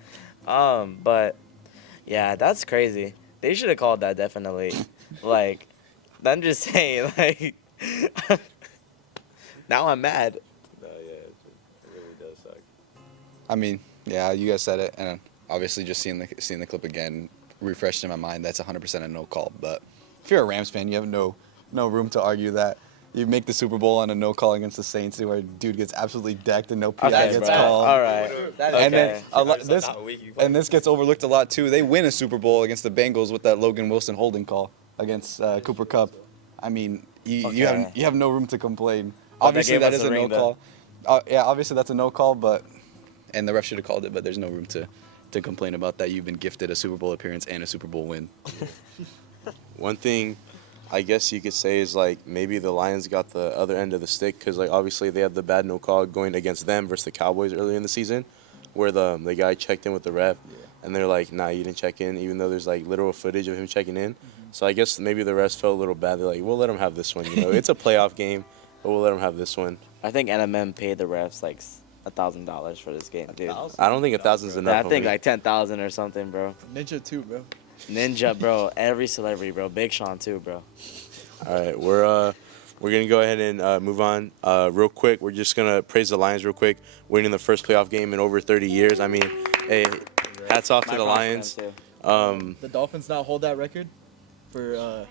But yeah, that's crazy. They should have called that definitely. Like, I'm just saying, like, now I'm mad. No, yeah, it really does suck. I mean, yeah, you guys said it, and obviously just seeing the clip again refreshed in my mind. That's 100% a no call. But if you're a Rams fan, you have no room to argue that. You make the Super Bowl on a no call against the Saints, where a dude gets absolutely decked and no PI gets bro. called. All right. And then Okay. this gets overlooked a lot too. They win a Super Bowl against the Bengals with that Logan Wilson holding call against Cooper Kupp. I mean, you have no room to complain. Obviously, that is a no call. Yeah, obviously that's a no call, and the ref should have called it. But there's no room to complain about that. You've been gifted a Super Bowl appearance and a Super Bowl win. One thing I guess you could say is like maybe the Lions got the other end of the stick because like obviously they had the bad no call going against them versus the Cowboys earlier in the season, where the guy checked in with the ref, and they're like, nah, you didn't check in, even though there's like literal footage of him checking in. So I guess maybe the refs felt a little bad. They're like, we'll let him have this one. You know, it's a playoff game, but we'll let him have this one. I think NMM paid the refs like $1,000 for this game, dude. I don't think 1,000's enough. I think like 10,000 or something, bro. Ninja too, bro. Ninja, bro. Every celebrity, bro. Big Sean too, bro. All right, we're gonna go ahead and move on real quick. We're just gonna praise the Lions real quick, winning the first playoff game in over 30 years. I mean, hey, hats off to the Lions. The Dolphins now hold that record for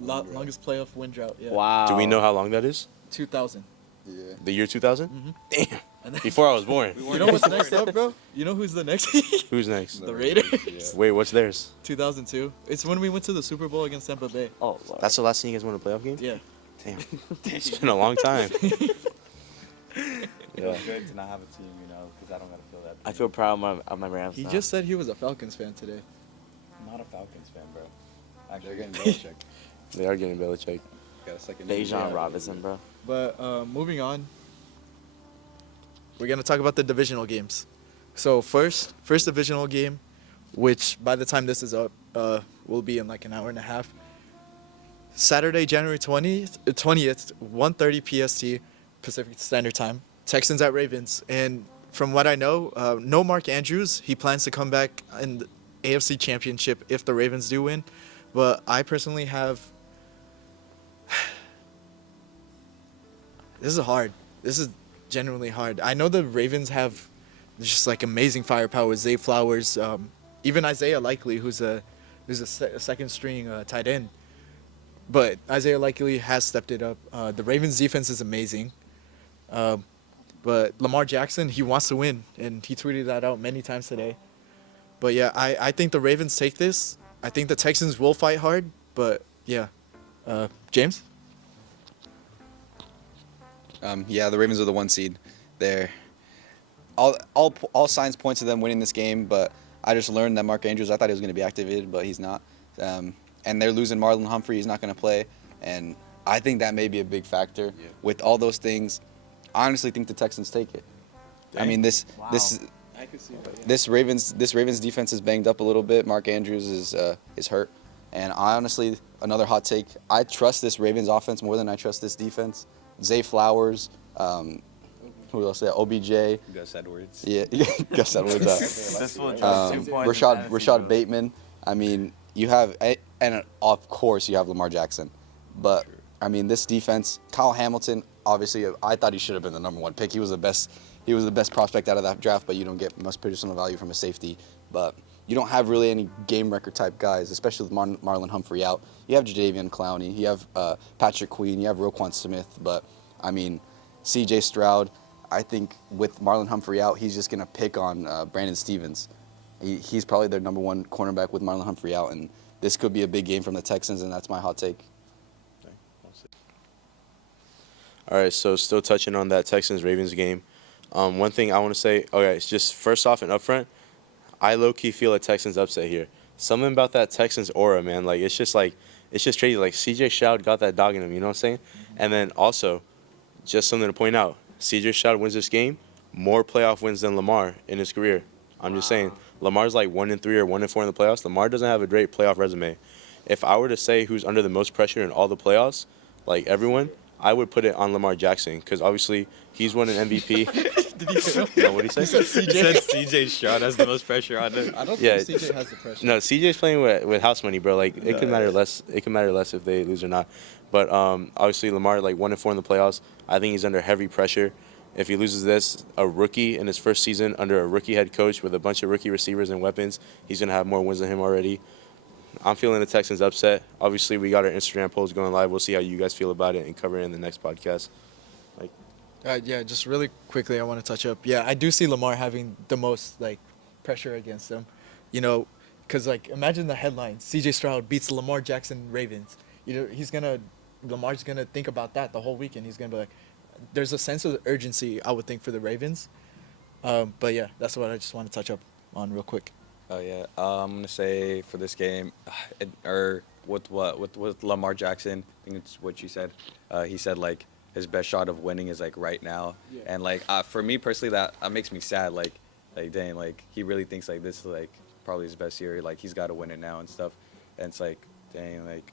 longest playoff win drought. Yeah. Wow. Do we know how long that is? 2000. Yeah. The year 2000? Mhm. Damn. And then, Before I was born. you know what's next up, bro? You know who's the next? Who's next? The Raiders. Wait, what's theirs? 2002. It's when we went to the Super Bowl against Tampa Bay. Oh, Lord. That's the last time you guys won a playoff game? Yeah. Damn. It's been a long time. Yeah. It's good to not have a team, you know, because I don't gotta feel that. I feel proud of my Rams. He now. just said he was a Falcons fan today. I'm not a Falcons fan, bro. They're getting Belichick. They are getting Belichick. Got a second. Dejan Robinson, bro. But moving on, we're gonna talk about the divisional games. So first divisional game, which by the time this is up, will be in like an hour and a half. Saturday, January 20th, 1:30 PST, Pacific Standard Time. Texans at Ravens, and from what I know, no Mark Andrews. He plans to come back in the AFC Championship if the Ravens do win. But I personally have This is hard. This is genuinely hard. I know the Ravens have just like amazing firepower with Zay Flowers, even Isaiah Likely, who's a second string tight end. But Isaiah Likely has stepped it up. The Ravens defense is amazing. But Lamar Jackson, he wants to win, and he tweeted that out many times today. But yeah, I think the Ravens take this. I think the Texans will fight hard, but yeah. James? Yeah, the Ravens are the 1 seed. They're all signs point to them winning this game, but I just learned that Mark Andrews, I thought he was going to be activated, but he's not. And they're losing Marlon Humphrey. He's not going to play, and I think that may be a big factor. Yeah. With all those things, I honestly think the Texans take it. Dang. I mean, this Ravens defense is banged up a little bit. Mark Andrews is hurt, and I honestly, another hot take, I trust this Ravens offense more than I trust this defense. Zay Flowers, who else? Yeah, OBJ. Gus Edwards. Yeah, Gus Edwards. Rashad Bateman. I mean, you have, and of course you have Lamar Jackson, but I mean this defense. Kyle Hamilton, obviously, I thought he should have been the number 1 pick. He was the best prospect out of that draft, but you don't get much positional value from a safety. But you don't have really any game record type guys, especially with Marlon Humphrey out. You have Jadeveon Clowney, you have Patrick Queen, you have Roquan Smith, but I mean, CJ Stroud. I think with Marlon Humphrey out, he's just gonna pick on Brandon Stevens. He's probably their number 1 cornerback with Marlon Humphrey out, and this could be a big game from the Texans, and that's my hot take. All right, so still touching on that Texans-Ravens game. One thing I want to say, okay, it's just first off and up front, I low-key feel a Texans upset here. Something about that Texans aura, man. Like, it's just crazy. Like, CJ Stroud got that dog in him, you know what I'm saying? And then also, just something to point out, CJ Stroud wins this game, more playoff wins than Lamar in his career. I'm just saying, Lamar's like 1-3 or 1-4 in the playoffs. Lamar doesn't have a great playoff resume. If I were to say who's under the most pressure in all the playoffs, like everyone, I would put it on Lamar Jackson because obviously he's won an MVP. Did he say? No, what did he say? He said CJ Stroud has the most pressure on him. I don't think CJ has the pressure. No, CJ's playing with house money, bro. Like it could matter less. It could matter less if they lose or not. But obviously Lamar like 1-4 in the playoffs. I think he's under heavy pressure. If he loses this, a rookie in his first season under a rookie head coach with a bunch of rookie receivers and weapons, he's gonna have more wins than him already. I'm feeling the Texans upset. Obviously, we got our Instagram polls going live. We'll see how you guys feel about it and cover it in the next podcast. Yeah, just really quickly, I want to touch up. Yeah, I do see Lamar having the most like pressure against him. You know, because like imagine the headline: CJ Stroud beats Lamar Jackson Ravens. You know, Lamar's gonna think about that the whole weekend. He's gonna be like, there's a sense of urgency, I would think, for the Ravens. But yeah, that's what I just want to touch up on real quick. Oh yeah, I'm gonna say for this game, with Lamar Jackson, I think it's what you said. He said like his best shot of winning is like right now, yeah. And like for me personally, that makes me sad. Like dang, like he really thinks like this is like probably his best year. Like he's got to win it now and stuff. And it's like dang, like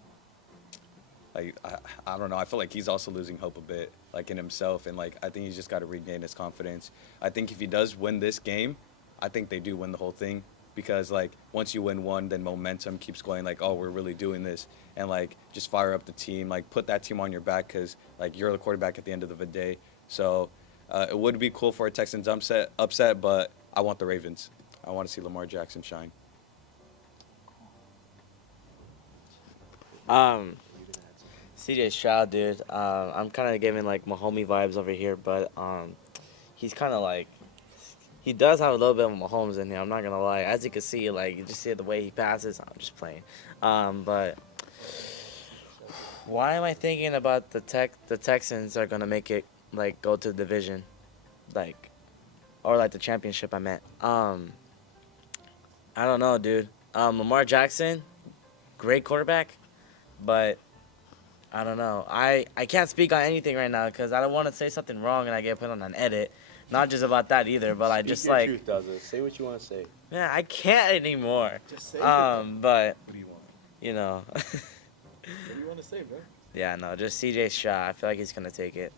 I don't know. I feel like he's also losing hope a bit, like in himself, and like I think he's just got to regain his confidence. I think if he does win this game, I think they do win the whole thing. Because, like, once you win one, then momentum keeps going, like, oh, we're really doing this. And, like, just fire up the team. Like, put that team on your back because, like, you're the quarterback at the end of the day. So it would be cool for a Texans upset, but I want the Ravens. I want to see Lamar Jackson shine. CJ Stroud, dude. I'm kind of giving, like, Mahomes vibes over here, but he's kind of, like, he does have a little bit of Mahomes in here. I'm not gonna lie. As you can see, like you just see the way he passes. I'm just playing. But why am I thinking about the Texans are gonna make it like go to the division, like, or like the championship? I meant. I don't know, dude. Lamar Jackson, great quarterback, but I don't know. I can't speak on anything right now because I don't want to say something wrong and I get put on an edit. Not just about that either, but I just like. Truth, Daza. Say what you want to say. Man, I can't anymore. Just say it. But What do you want? you know. What do you want to say, bro? Yeah, no, just CJ Stroud. I feel like he's gonna take it.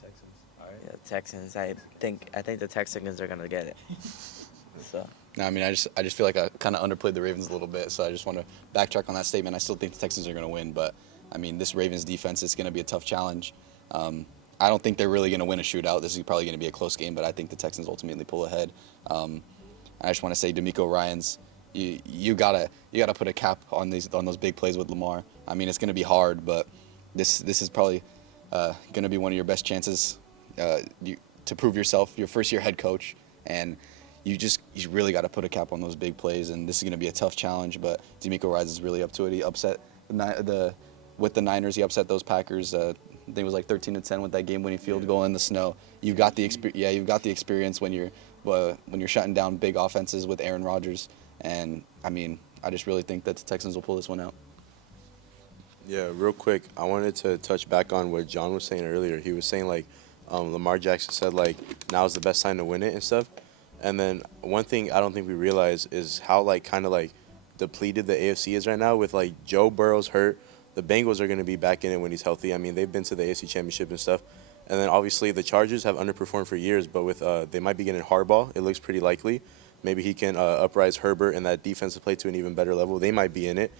Texans. All right. Yeah, Texans. I think the Texans are gonna get it. So. No, I mean, I just feel like I kind of underplayed the Ravens a little bit, so I just want to backtrack on that statement. I still think the Texans are going to win, but I mean, this Ravens defense is going to be a tough challenge. I don't think they're really going to win a shootout. This is probably going to be a close game, but I think the Texans ultimately pull ahead. I just want to say, DeMeco Ryans, you gotta put a cap on those big plays with Lamar. I mean, it's going to be hard, but this is probably going to be one of your best chances to prove yourself. Your first year head coach, and you really got to put a cap on those big plays. And this is going to be a tough challenge, but DeMeco Ryans is really up to it. He upset with the Niners. He upset those Packers. I think it was like 13-10 with that game-winning field goal in the snow. You've got the experience when you're shutting down big offenses with Aaron Rodgers. And I mean, I just really think that the Texans will pull this one out. Yeah, real quick, I wanted to touch back on what John was saying earlier. He was saying like Lamar Jackson said like now's the best time to win it and stuff. And then one thing I don't think we realize is how like kind of like depleted the AFC is right now with like Joe Burrow's hurt. The Bengals are going to be back in it when he's healthy. I mean, they've been to the AFC Championship and stuff. And then obviously the Chargers have underperformed for years, but with they might be getting Harbaugh. It looks pretty likely. Maybe he can uprise Herbert and that defensive play to an even better level. They might be in it.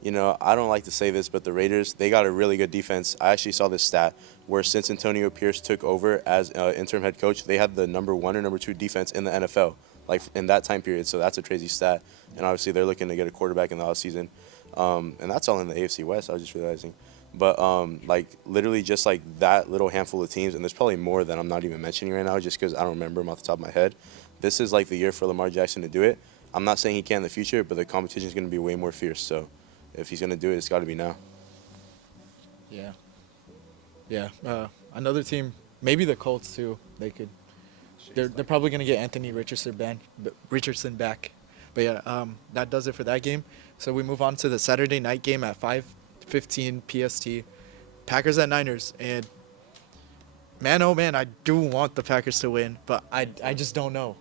You know, I don't like to say this, but the Raiders, they got a really good defense. I actually saw this stat where since Antonio Pierce took over as interim head coach, they had the number 1 or number 2 defense in the NFL, like in that time period. So that's a crazy stat. And obviously they're looking to get a quarterback in the offseason. And that's all in the AFC West, I was just realizing. But like literally just like that little handful of teams, and there's probably more that I'm not even mentioning right now just because I don't remember them off the top of my head. This is like the year for Lamar Jackson to do it. I'm not saying he can in the future, but the competition is going to be way more fierce. So if he's going to do it, it's got to be now. Yeah. Yeah. Another team, maybe the Colts too. They're probably going to get Anthony Richardson back. But yeah, that does it for that game. So we move on to the Saturday night game at 5:15 PST. Packers at Niners. And man, oh man, I do want the Packers to win, but I just don't know.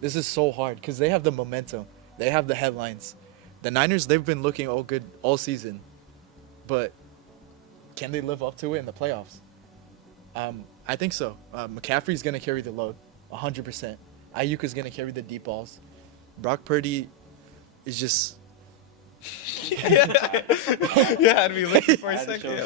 This is so hard because they have the momentum. They have the headlines. The Niners, they've been looking all good all season. But can they live up to it in the playoffs? I think so. McCaffrey's going to carry the load, 100%. Ayuk is going to carry the deep balls. Brock Purdy is just... Yeah, I'd be looking for a second.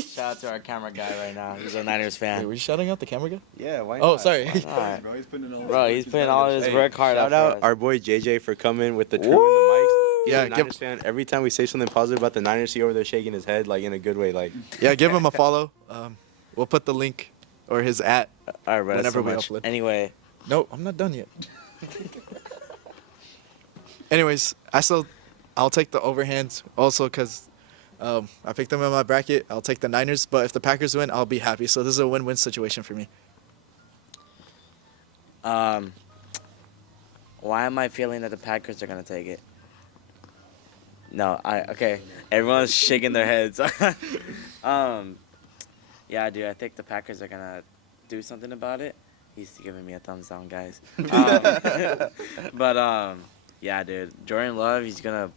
Shout out to our camera guy right now. He's a Niners fan. Wait, were you shouting out the camber guy? Yeah, why Oh, not? sorry. Alright. Bro, he's Putting all his work hard Shout out out for us. our boy JJ for coming with the trim and the mics. He's Yeah, a Niners fan. Every time we say something positive about the Niners, he over there shaking his head like in a good way. Like Yeah, give him a follow. We'll put the link or his @ Alright, bro. whenever So we much. upload. Anyway, No, I'm not done yet. Anyways, I'll take the overhand also because I picked them in my bracket. I'll take the Niners, but if the Packers win, I'll be happy. So this is a win-win situation for me. why am I feeling that the Packers are gonna take it? No, okay. Everyone's shaking their heads. Yeah, dude. I think the Packers are gonna do something about it. He's giving me a thumbs down, guys. But yeah, dude. Jordan Love, he's gonna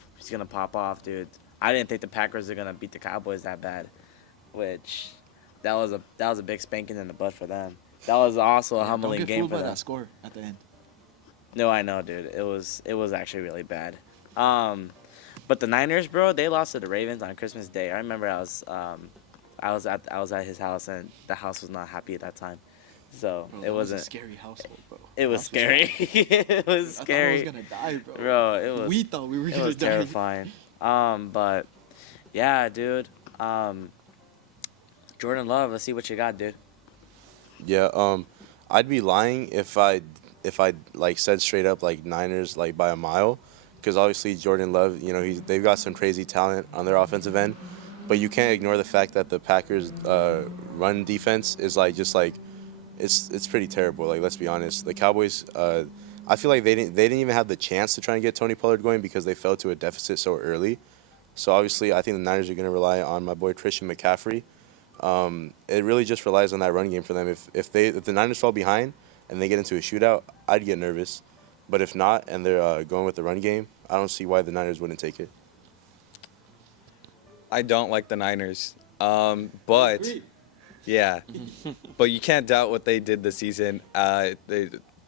pop off, dude. I didn't think the Packers are gonna beat the Cowboys that bad, which that was a big spanking in the butt for them. That was also a humbling game for them. that score at the end. No, I know, dude. It was actually really bad. But the Niners, bro, they lost to the Ravens on Christmas Day. I remember I was at his house and the house was not happy at that time. So Bro, it wasn't. a scary household, bro. It was scary. It was scary. I thought I was gonna die, bro. Bro, it was. We thought we were It gonna was die. terrifying. But yeah, dude. Jordan Love, let's see what you got, dude. yeah, I'd be lying if I like said straight up like Niners like by a mile, because obviously Jordan Love, you know, they've got some crazy talent on their offensive end, but you can't ignore the fact that the Packers run defense is like just like it's pretty terrible. Like, let's be honest, the Cowboys, I feel like they didn't even have the chance to try and get Tony Pollard going because they fell to a deficit so early. So obviously I think the Niners are going to rely on my boy Christian McCaffrey. It really just relies on that run game for them. If the Niners fall behind and they get into a shootout, I'd get nervous. But if not, and they're going with the run game, I don't see why the Niners wouldn't take it. I don't like the Niners, but yeah, but you can't doubt what they did this season. They're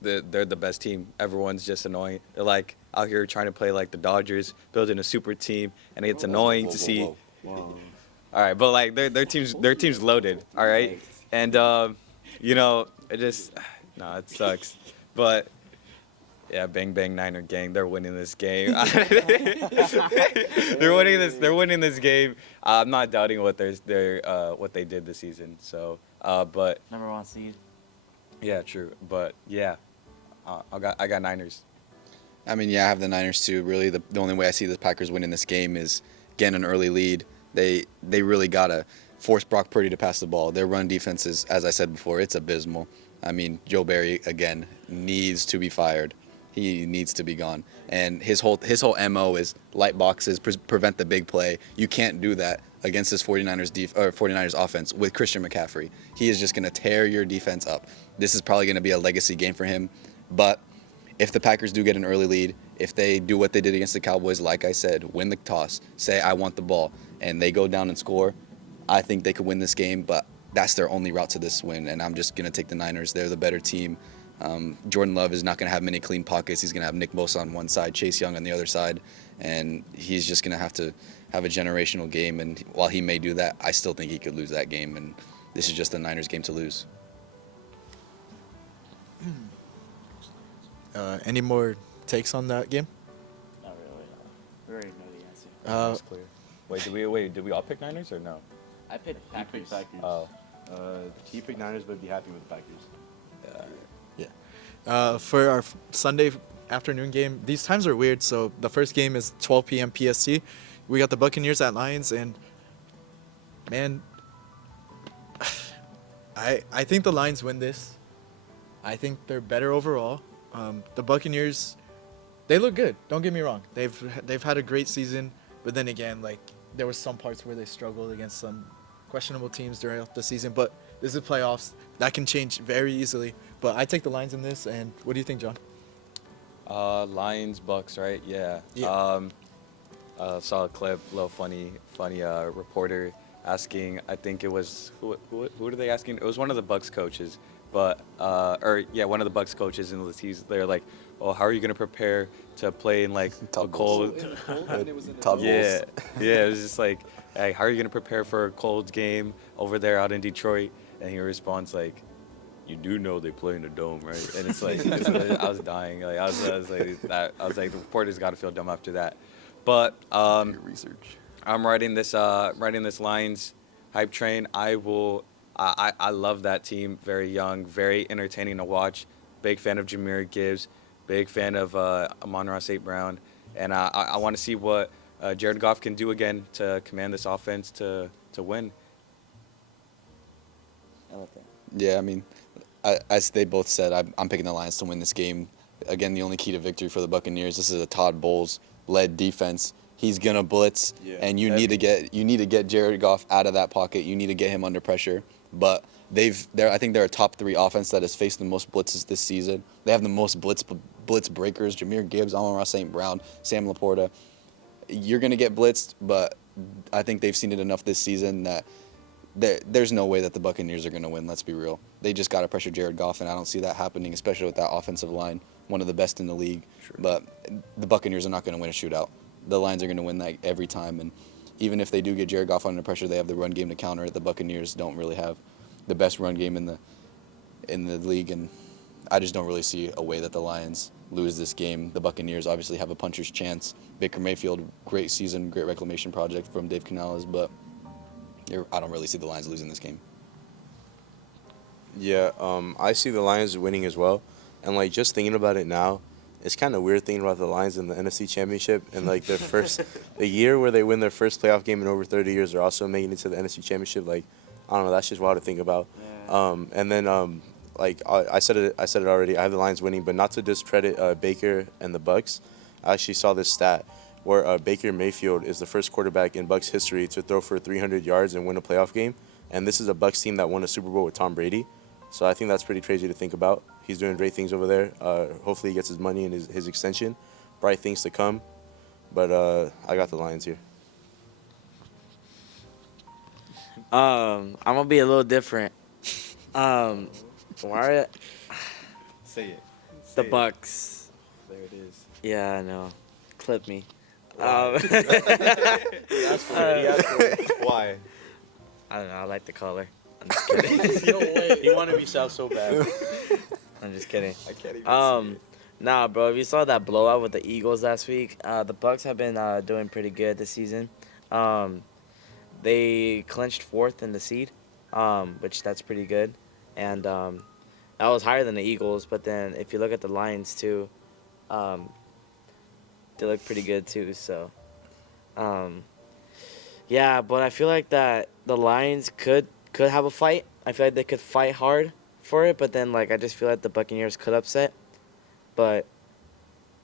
the best team. Everyone's just annoying. They're like out here trying to play like the Dodgers, building a super team, and it's annoying to see. All right, but like their team's loaded. All right, and it just it sucks, but. Yeah, bang bang Niner gang. They're winning this game. They're winning this game. I'm not doubting what what they did this season. So, but Number 1 seed. yeah, true. But yeah, I got Niners. I mean, yeah, I have the Niners too. Really, the only way I see the Packers winning this game is getting an early lead. They really gotta force Brock Purdy to pass the ball. Their run defense is, as I said before, it's abysmal. I mean, Joe Barry again needs to be fired. He needs to be gone. And his whole MO is light boxes, prevent the big play. You can't do that against this 49ers offense with Christian McCaffrey. He is just going to tear your defense up. This is probably going to be a legacy game for him. But if the Packers do get an early lead, if they do what they did against the Cowboys, like I said, win the toss, say I want the ball, and they go down and score, I think they could win this game. But that's their only route to this win, and I'm just going to take the Niners. They're the better team. Jordan Love is not going to have many clean pockets. He's going to have Nick Bosa on one side, Chase Young on the other side, and he's just going to have a generational game. And while he may do that, I still think he could lose that game, and this is just the Niners' game to lose. Any more takes on that game? Not really. We already know the answer. That's clear. Wait, did we all pick Niners or no? I picked Packers. Oh. He picked Niners, but be happy with the Packers. For our Sunday afternoon game, these times are weird. So the first game is 12 p.m. PST. We got the Buccaneers at Lions, and man, I think the Lions win this. I think they're better overall. The Buccaneers, they look good. Don't get me wrong. They've had a great season, but then again, like there was some parts where they struggled against some questionable teams throughout the season. But this is playoffs. That can change very easily. But I take the Lions in this. And what do you think, John? Lions, Bucks, right? Yeah. Saw a clip, little funny reporter asking. I think it was who were they asking? It was one of the Bucks coaches, but one of the Bucks coaches, and they're like, "Oh, how are you gonna prepare to play in like a cold?" Yeah, it was just like, "Hey, how are you gonna prepare for a cold game over there out in Detroit?" And he responds like, "You do know they play in the dome, right?" And it's like, I was dying. Like I was like, the reporters got to feel dumb after that. But Your research. I'm riding this Lions hype train. I love that team. Very young, very entertaining to watch. Big fan of Jahmyr Gibbs. Big fan of Amon-Ra St. Brown. And I want to see what Jared Goff can do again to command this offense to win. I love that. Yeah, I mean, as they both said, I'm picking the Lions to win this game. Again, the only key to victory for the Buccaneers. This is a Todd Bowles-led defense. He's gonna blitz, and you need to get Jared Goff out of that pocket. You need to get him under pressure. But I think they're a top 3 offense that has faced the most blitzes this season. They have the most blitz breakers: Jahmyr Gibbs, Amon-Ra St. Brown, Sam Laporta. You're gonna get blitzed, but I think they've seen it enough this season that there's no way that the Buccaneers are going to win, let's be real. They just got to pressure Jared Goff, and I don't see that happening, especially with that offensive line, one of the best in the league. Sure. But the Buccaneers are not going to win a shootout. The Lions are going to win that every time, and even if they do get Jared Goff under pressure, they have the run game to counter it. The Buccaneers don't really have the best run game in the league, and I just don't really see a way that the Lions lose this game. The Buccaneers obviously have a puncher's chance. Baker Mayfield, great season, great reclamation project from Dave Canales, but I don't really see the Lions losing this game. Yeah, I see the Lions winning as well. And, like, just thinking about it now, it's kind of weird thinking about the Lions in the NFC Championship. And, like, the year where they win their first playoff game in over 30 years, they're also making it to the NFC Championship. Like, I don't know, that's just wild to think about. Yeah. And then, like, I said it already, I have the Lions winning, but not to discredit Baker and the Bucks. I actually saw this stat where Baker Mayfield is the first quarterback in Bucks history to throw for 300 yards and win a playoff game. And this is a Bucks team that won a Super Bowl with Tom Brady. So I think that's pretty crazy to think about. He's doing great things over there. Hopefully he gets his money and his extension. Bright things to come. But I got the Lions here. I'm going to be a little different. Why Say it. the Bucks. There it is. Yeah, I know. Clip me. He asked for it. Why? I don't know. I like the color. I'm just kidding. He wanted to be South so bad. I'm just kidding. I can't even see it. Nah, bro. If you saw that blowout with the Eagles last week, the Bucks have been doing pretty good this season. They clinched fourth in the seed, which that's pretty good, and that was higher than the Eagles. But then if you look at the Lions too, they look pretty good too. So, yeah. But I feel like that the Lions could have a fight. I feel like they could fight hard for it. But then like I just feel like the Buccaneers could upset. But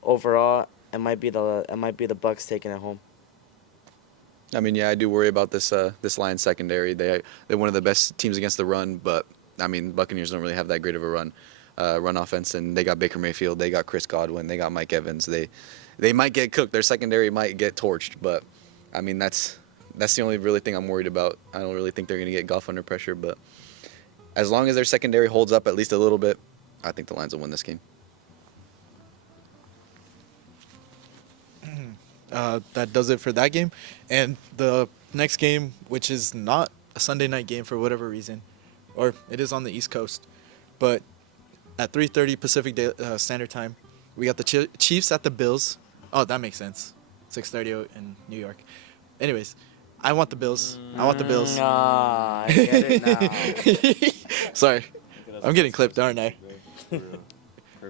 overall, it might be the Bucks taking it home. I mean, yeah, I do worry about this Lions secondary. They're one of the best teams against the run, but I mean, Buccaneers don't really have that great of a run offense, and they got Baker Mayfield, they got Chris Godwin, they got Mike Evans. They might get cooked. Their secondary might get torched, but I mean, that's the only really thing I'm worried about. I don't really think they're going to get Goff under pressure, but as long as their secondary holds up at least a little bit, I think the Lions will win this game. That does it for that game. And the next game, which is not a Sunday night game for whatever reason, or it is on the East Coast, but at 3:30 Pacific Standard Time, we got the Chiefs at the Bills. Oh, that makes sense. 6:30 in New York. Anyways, I want the Bills. I want the Bills. I get it now. Sorry. I'm getting clipped, aren't I?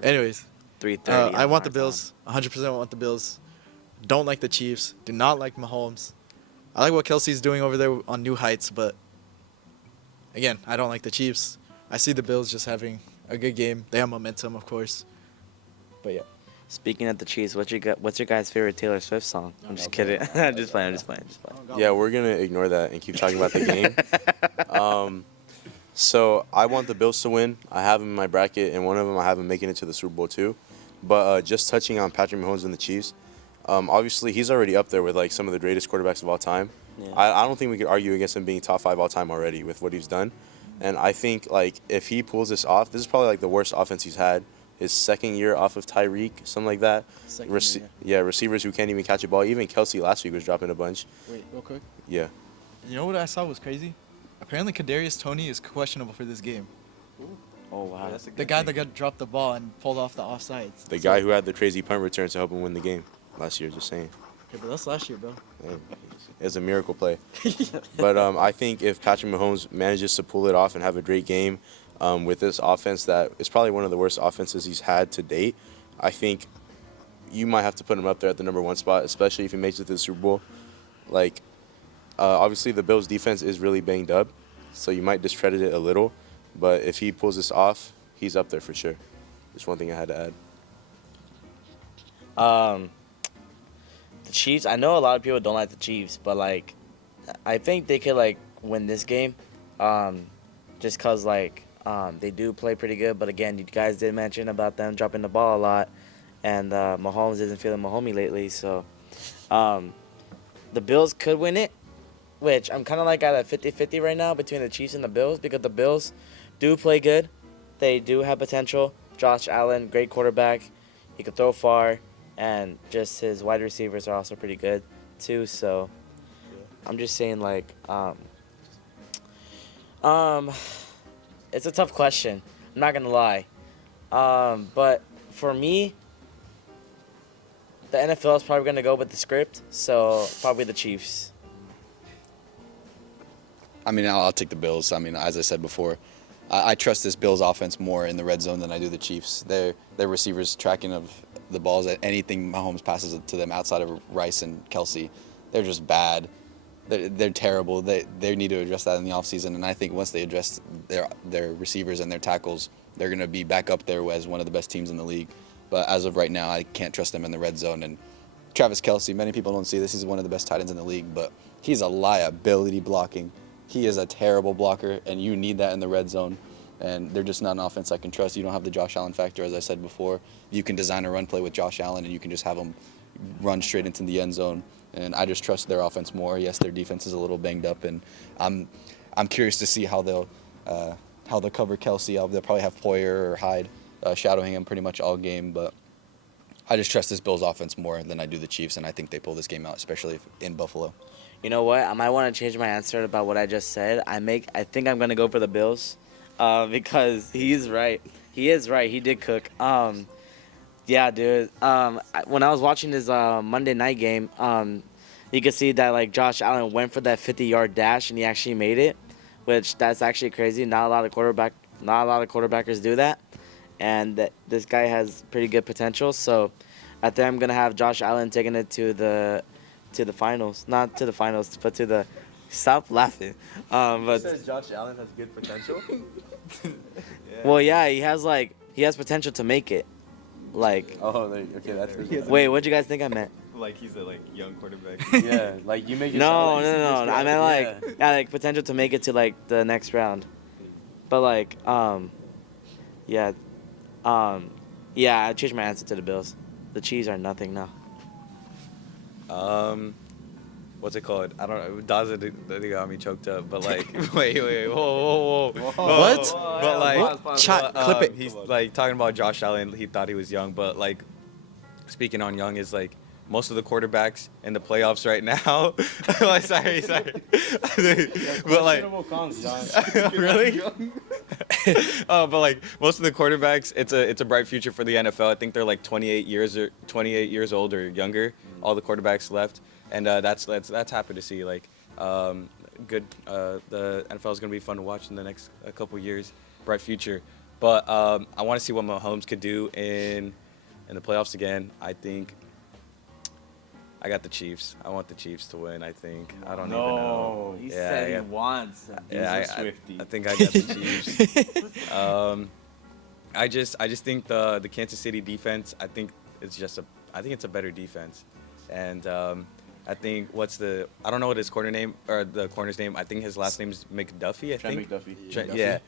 Anyways, 3:30. I want the Bills. 100% want the Bills. Don't like the Chiefs. Do not like Mahomes. I like what Kelsey's doing over there on new heights, but again, I don't like the Chiefs. I see the Bills just having a good game. They have momentum, of course. But yeah. Speaking of the Chiefs, what's your guys' favorite Taylor Swift song? I'm just kidding. I'm just playing. Yeah, we're going to ignore that and keep talking about the game. So I want the Bills to win. I have them in my bracket, and one of them I have them making it to the Super Bowl too. But just touching on Patrick Mahomes and the Chiefs, obviously he's already up there with like some of the greatest quarterbacks of all time. Yeah. I don't think we could argue against him being top 5 all time already with what he's done. And I think like if he pulls this off, this is probably like the worst offense he's had. His second year off of Tyreek, something like that. Receivers who can't even catch a ball. Even Kelsey last week was dropping a bunch. Wait, real quick. Yeah. You know what I saw was crazy? Apparently, Kadarius Toney is questionable for this game. Oh wow. The guy that got dropped the ball and pulled off the offsides. The guy who had the crazy punt return to help him win the game last year, just saying. Okay, but that's last year, bro. Yeah, it's a miracle play. But I think if Patrick Mahomes manages to pull it off and have a great game with this offense that is probably one of the worst offenses he's had to date, I think you might have to put him up there at the number 1 spot, especially if he makes it to the Super Bowl. Like, obviously the Bills' defense is really banged up, so you might discredit it a little. But if he pulls this off, he's up there for sure. Just one thing I had to add. The Chiefs. I know a lot of people don't like the Chiefs, but like, I think they could like win this game, just cause like they do play pretty good. But again, you guys did mention about them dropping the ball a lot, and Mahomes isn't feeling Mahomes lately. So, the Bills could win it, which I'm kind of like at a 50-50 right now between the Chiefs and the Bills because the Bills do play good. They do have potential. Josh Allen, great quarterback. He could throw far, and just his wide receivers are also pretty good too. So I'm just saying like it's a tough question. I'm not gonna lie. But for me, the NFL is probably gonna go with the script. So probably the Chiefs. I mean, I'll take the Bills. I mean, as I said before, I trust this Bills offense more in the red zone than I do the Chiefs. Their receivers tracking of the balls at anything Mahomes passes to them outside of Rice and Kelsey, they're just bad. They're terrible. They need to address that in the offseason, and I think once they address their receivers and their tackles, they're going to be back up there as one of the best teams in the league. But as of right now, I can't trust them in the red zone. And Travis Kelsey, many people don't see this. He's one of the best tight ends in the league, but he's a liability blocking. He is a terrible blocker, and you need that in the red zone. And they're just not an offense I can trust. You don't have the Josh Allen factor, as I said before. You can design a run play with Josh Allen, and you can just have him run straight into the end zone. And I just trust their offense more. Yes, their defense is a little banged up, and I'm curious to see how they'll cover Kelsey. They'll probably have Poyer or Hyde shadowing him pretty much all game. But I just trust this Bills offense more than I do the Chiefs, and I think they pull this game out, especially in Buffalo. You know what? I might want to change my answer about what I just said. I think I'm gonna go for the Bills, because he's right. He is right. He did cook. Yeah, dude. When I was watching his Monday night game, you could see that like Josh Allen went for that 50-yard dash and he actually made it, which that's actually crazy. Not a lot of quarterbackers do that, and this guy has pretty good potential. So, I think I'm gonna have Josh Allen taking it to the finals, not to the finals, but to the. Stop laughing. But says Josh Allen has good potential. well, yeah, he has potential to make it. Like, Okay, that's wait, what'd you guys think I meant? Like he's a young quarterback. yeah, like you make it No. sound like I meant like potential to make it to like the next round. But like, yeah, I changed my answer to the Bills. The Chiefs are nothing now. What's it called? I don't know. Daza, they got me choked up. But like, wait, whoa. What? But like, Clip it. He's like talking about Josh Allen. He thought he was young, but like, speaking on young is like most of the quarterbacks in the playoffs right now. Like, sorry. But like, really? But like most of the quarterbacks, it's a bright future for the NFL. I think they're like 28 years old or younger. All the quarterbacks left. And that's happy to see. Like, good. The NFL is gonna be fun to watch in the next couple years. Bright future. But I want to see what Mahomes could do in the playoffs again. I think I got the Chiefs. I want the Chiefs to win. I think. I don't even know. He said he wants. I think I got the Chiefs. I just think the Kansas City defense. I think it's a better defense, and. I think I don't know what his corner's name. I think his last name is McDuffie. Trent McDuffie. Trent, yeah.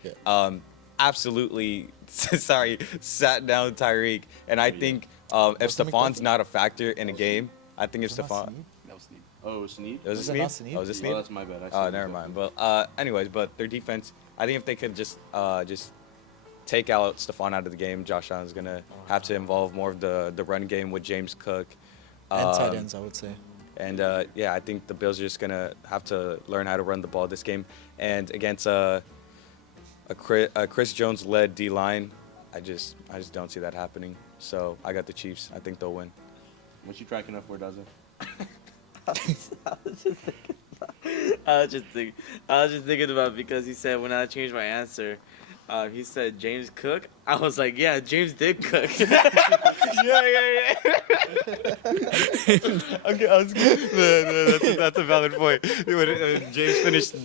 Absolutely. Sorry, sat down Tyreek, and I think if Stefan's not a factor in a game, I think if Stefan. That was Snead. Oh, it was Snead? Was it Snead? Oh, was it Snead? Oh, that's my bad. Oh, never mind. But anyways, but their defense. I think if they could just take out Stefan out of the game, Josh Allen's gonna have to involve more of the run game with James Cook. And tight ends, I would say. And I think the Bills are just gonna have to learn how to run the ball this game. And against a Chris Jones-led D-line, I just don't see that happening. So I got the Chiefs. I think they'll win. What you tracking up for, Daza? I was just thinking about, because he said when I changed my answer, he said James Cook. I was like, yeah, James did cook. Yeah. Okay, I was good. That's a valid point. When James finished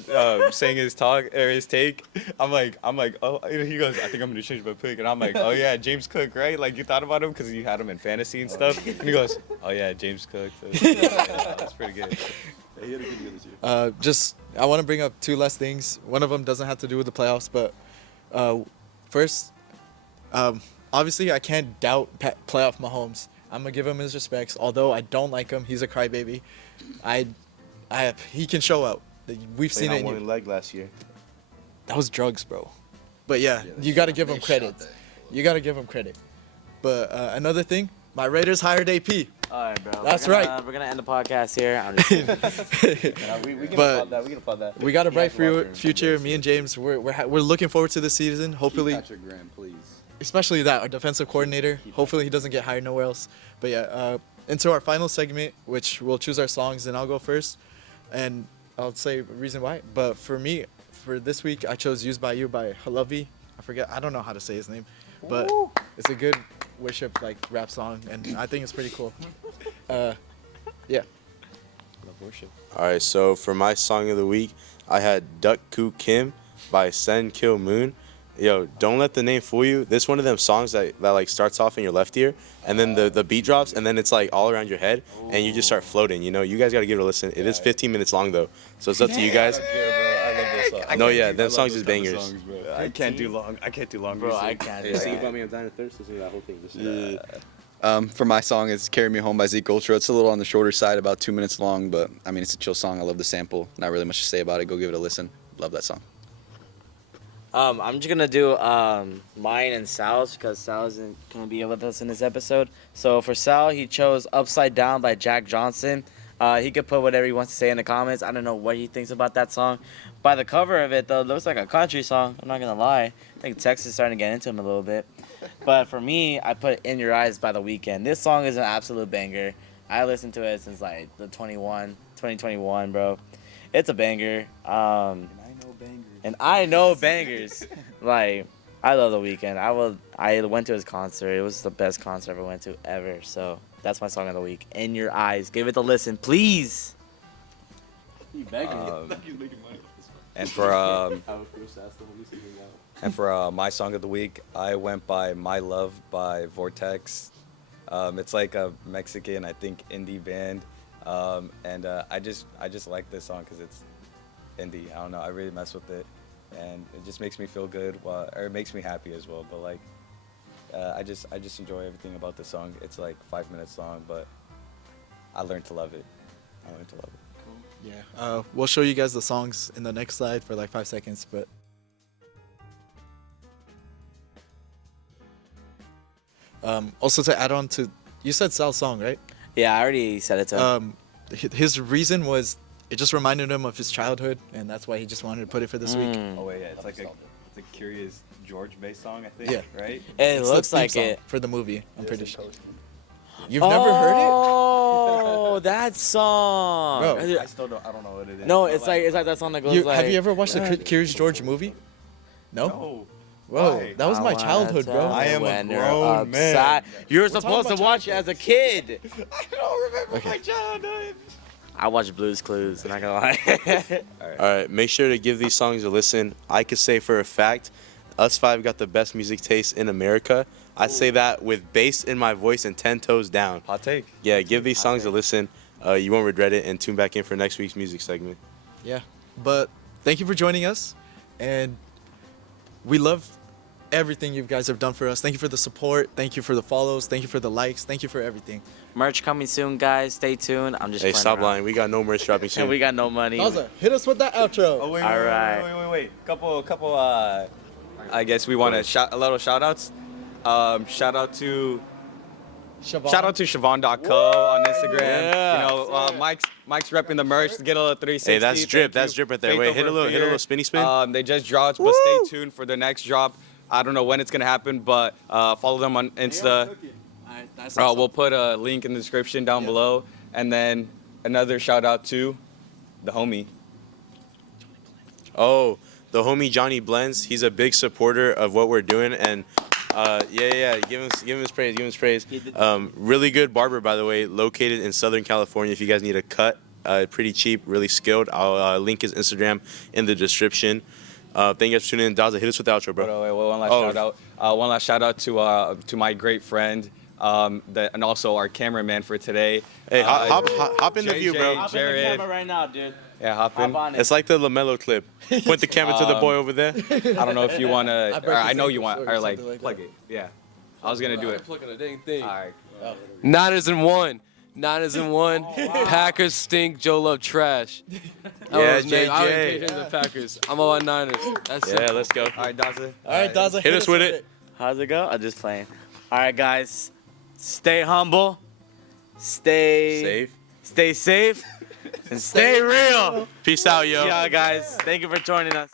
saying his talk or his take, I'm like, oh, he goes, I think I'm gonna change my pick, and I'm like, oh yeah, James Cook, right? Like, you thought about him because you had him in fantasy and stuff, and he goes, oh yeah, James Cook. So, that's pretty good. He had a good year this year. I want to bring up two last things. One of them doesn't have to do with the playoffs, but first, obviously I can't doubt playoff Mahomes. I'm gonna give him his respects. Although I don't like him, he's a crybaby. He can show out. We've seen it. One leg last year. That was drugs, bro. But yeah, you gotta give him credit. You gotta give him credit. But another thing, my Raiders hired AP. All right, bro. That's right. We're gonna end the podcast here. I'm just We can But- applaud that. We can applaud that. We got a bright You guys watch future. Me and James, we're looking forward to this season. Hopefully, Patrick Graham, please. especially that, our defensive coordinator. Hopefully he doesn't get hired nowhere else. But yeah, into our final segment, which we'll choose our songs, and I'll go first. And I'll say reason why. But for me, for this week, I chose Used by You by Halavi. I don't know how to say his name. But it's a good worship rap song, and I think it's pretty cool. Yeah. Love worship. All right, so for my song of the week, I had Duck Koo Kim by Sen Kill Moon. Yo, don't let the name fool you. This one of them songs that starts off in your left ear, and then the beat drops, and then it's all around your head, and you just start floating. You know, you guys gotta give it a listen. It is 15 minutes long though, so it's up to you guys. I love this song. No, yeah, them songs is bangers. I can't do long. bro. I can't. Hey, see, you got me on Dine Thirst. Listen to that whole thing. For my song, it's "Carry Me Home" by Zeke Ultra. It's a little on the shorter side, about 2 minutes long, but I mean, it's a chill song. I love the sample. Not really much to say about it. Go give it a listen. Love that song. I'm just gonna do mine and Sal's, because Sal isn't gonna be with us in this episode. So for Sal, he chose "Upside Down" by Jack Johnson. He could put whatever he wants to say in the comments. I don't know what he thinks about that song. By the cover of it, though, it looks like a country song. I'm not going to lie. I think Texas is starting to get into him a little bit. But for me, I put In Your Eyes by The Weeknd. This song is an absolute banger. I listened to it since, like, 2021, bro. It's a banger. And I know bangers. Like, I love The Weeknd. I went to his concert. It was the best concert I ever went to ever. So that's my song of the week. In Your Eyes. Give it a listen, please. And for my song of the week, I went by My Love by Vortex. It's like a Mexican, I think, indie band. And I just like this song because it's indie. I don't know. I really mess with it. And it just makes me feel good, or it makes me happy as well. But like, I just enjoy everything about this song. It's like 5 minutes long, but I learned to love it. Yeah. We'll show you guys the songs in the next slide for like 5 seconds, but. Also to add on to, you said Sal's song, right? Yeah, I already said it to him. His reason was it just reminded him of his childhood, and that's why he just wanted to put it for this week. Oh wait, yeah, it's like a Curious George-based song, I think. Yeah. Right. It It's looks the theme like song it. for the movie. I'm pretty sure. You've never heard Oh, that song. Bro. I don't know what it is. No, it's like that song that it? goes like. Have you ever watched the Curious George movie? No. No. Whoa, Why? that was my childhood, bro. I am a When you're grown man. upset. You were talking supposed to about watch it as a kid. I don't remember my childhood. I watched Blue's Clues. I'm not gonna lie. All right, make sure to give these songs a listen. I could say for a fact, us five got the best music taste in America. I say that with bass in my voice and 10 toes down. Hot take. Yeah, give these songs a listen. You won't regret it, and tune back in for next week's music segment. Yeah, but thank you for joining us, and we love everything you guys have done for us. Thank you for the support. Thank you for the follows. Thank you for the likes. Thank you for everything. Merch coming soon, guys. Stay tuned. I'm just. Hey, playing stop around. lying. We got no merch dropping And soon. we got no money. Daza, hit us with that outro. Oh wait, All wait, right. wait. Couple. I guess we want to a little shout outs. Shout out to Siobhan.co on Instagram. Yeah. You know, Mike's repping the merch to get a little 360. Hey, that's drip. Thank you. That's drip right there. Faith Wait, hit a over little fear. spinny spin. They just dropped, but stay tuned for the next drop. I don't know when it's gonna happen, but follow them on Insta. We'll put a link in the description down below, and then another shout out to the homie. Oh, the homie Johnny Blends. He's a big supporter of what we're doing, and give him his praise. Really good barber, by the way, located in Southern California. If you guys need a cut, pretty cheap, really skilled. I'll link his Instagram in the description. Thank you guys for tuning in. Daza, hit us with the outro, bro. Wait, one last shout out. One last shout out to my great friend, and also our cameraman for today. Hey, hop in the view, bro. JJ, Jared. right now, dude. Yeah, hop in. on it. It's like the LaMelo clip. Point the camera to the boy over there. I don't know if you want to, broke I his know you ankle want, or or like something like plug that. it. Yeah, I was gonna do it. Plugging a dang thing. All right. Niners and one. Packers stink. Joe Love trash. Yeah, I would JJ. take the Packers. I'm on my Niners. That's it. Yeah, let's go. All right, Daza. All right, Daza, Hit us with it. How's it go? I'm just playing. All right, guys. Stay humble. Stay safe. And stay real. Peace out, yo. Yeah, guys. Thank you for joining us.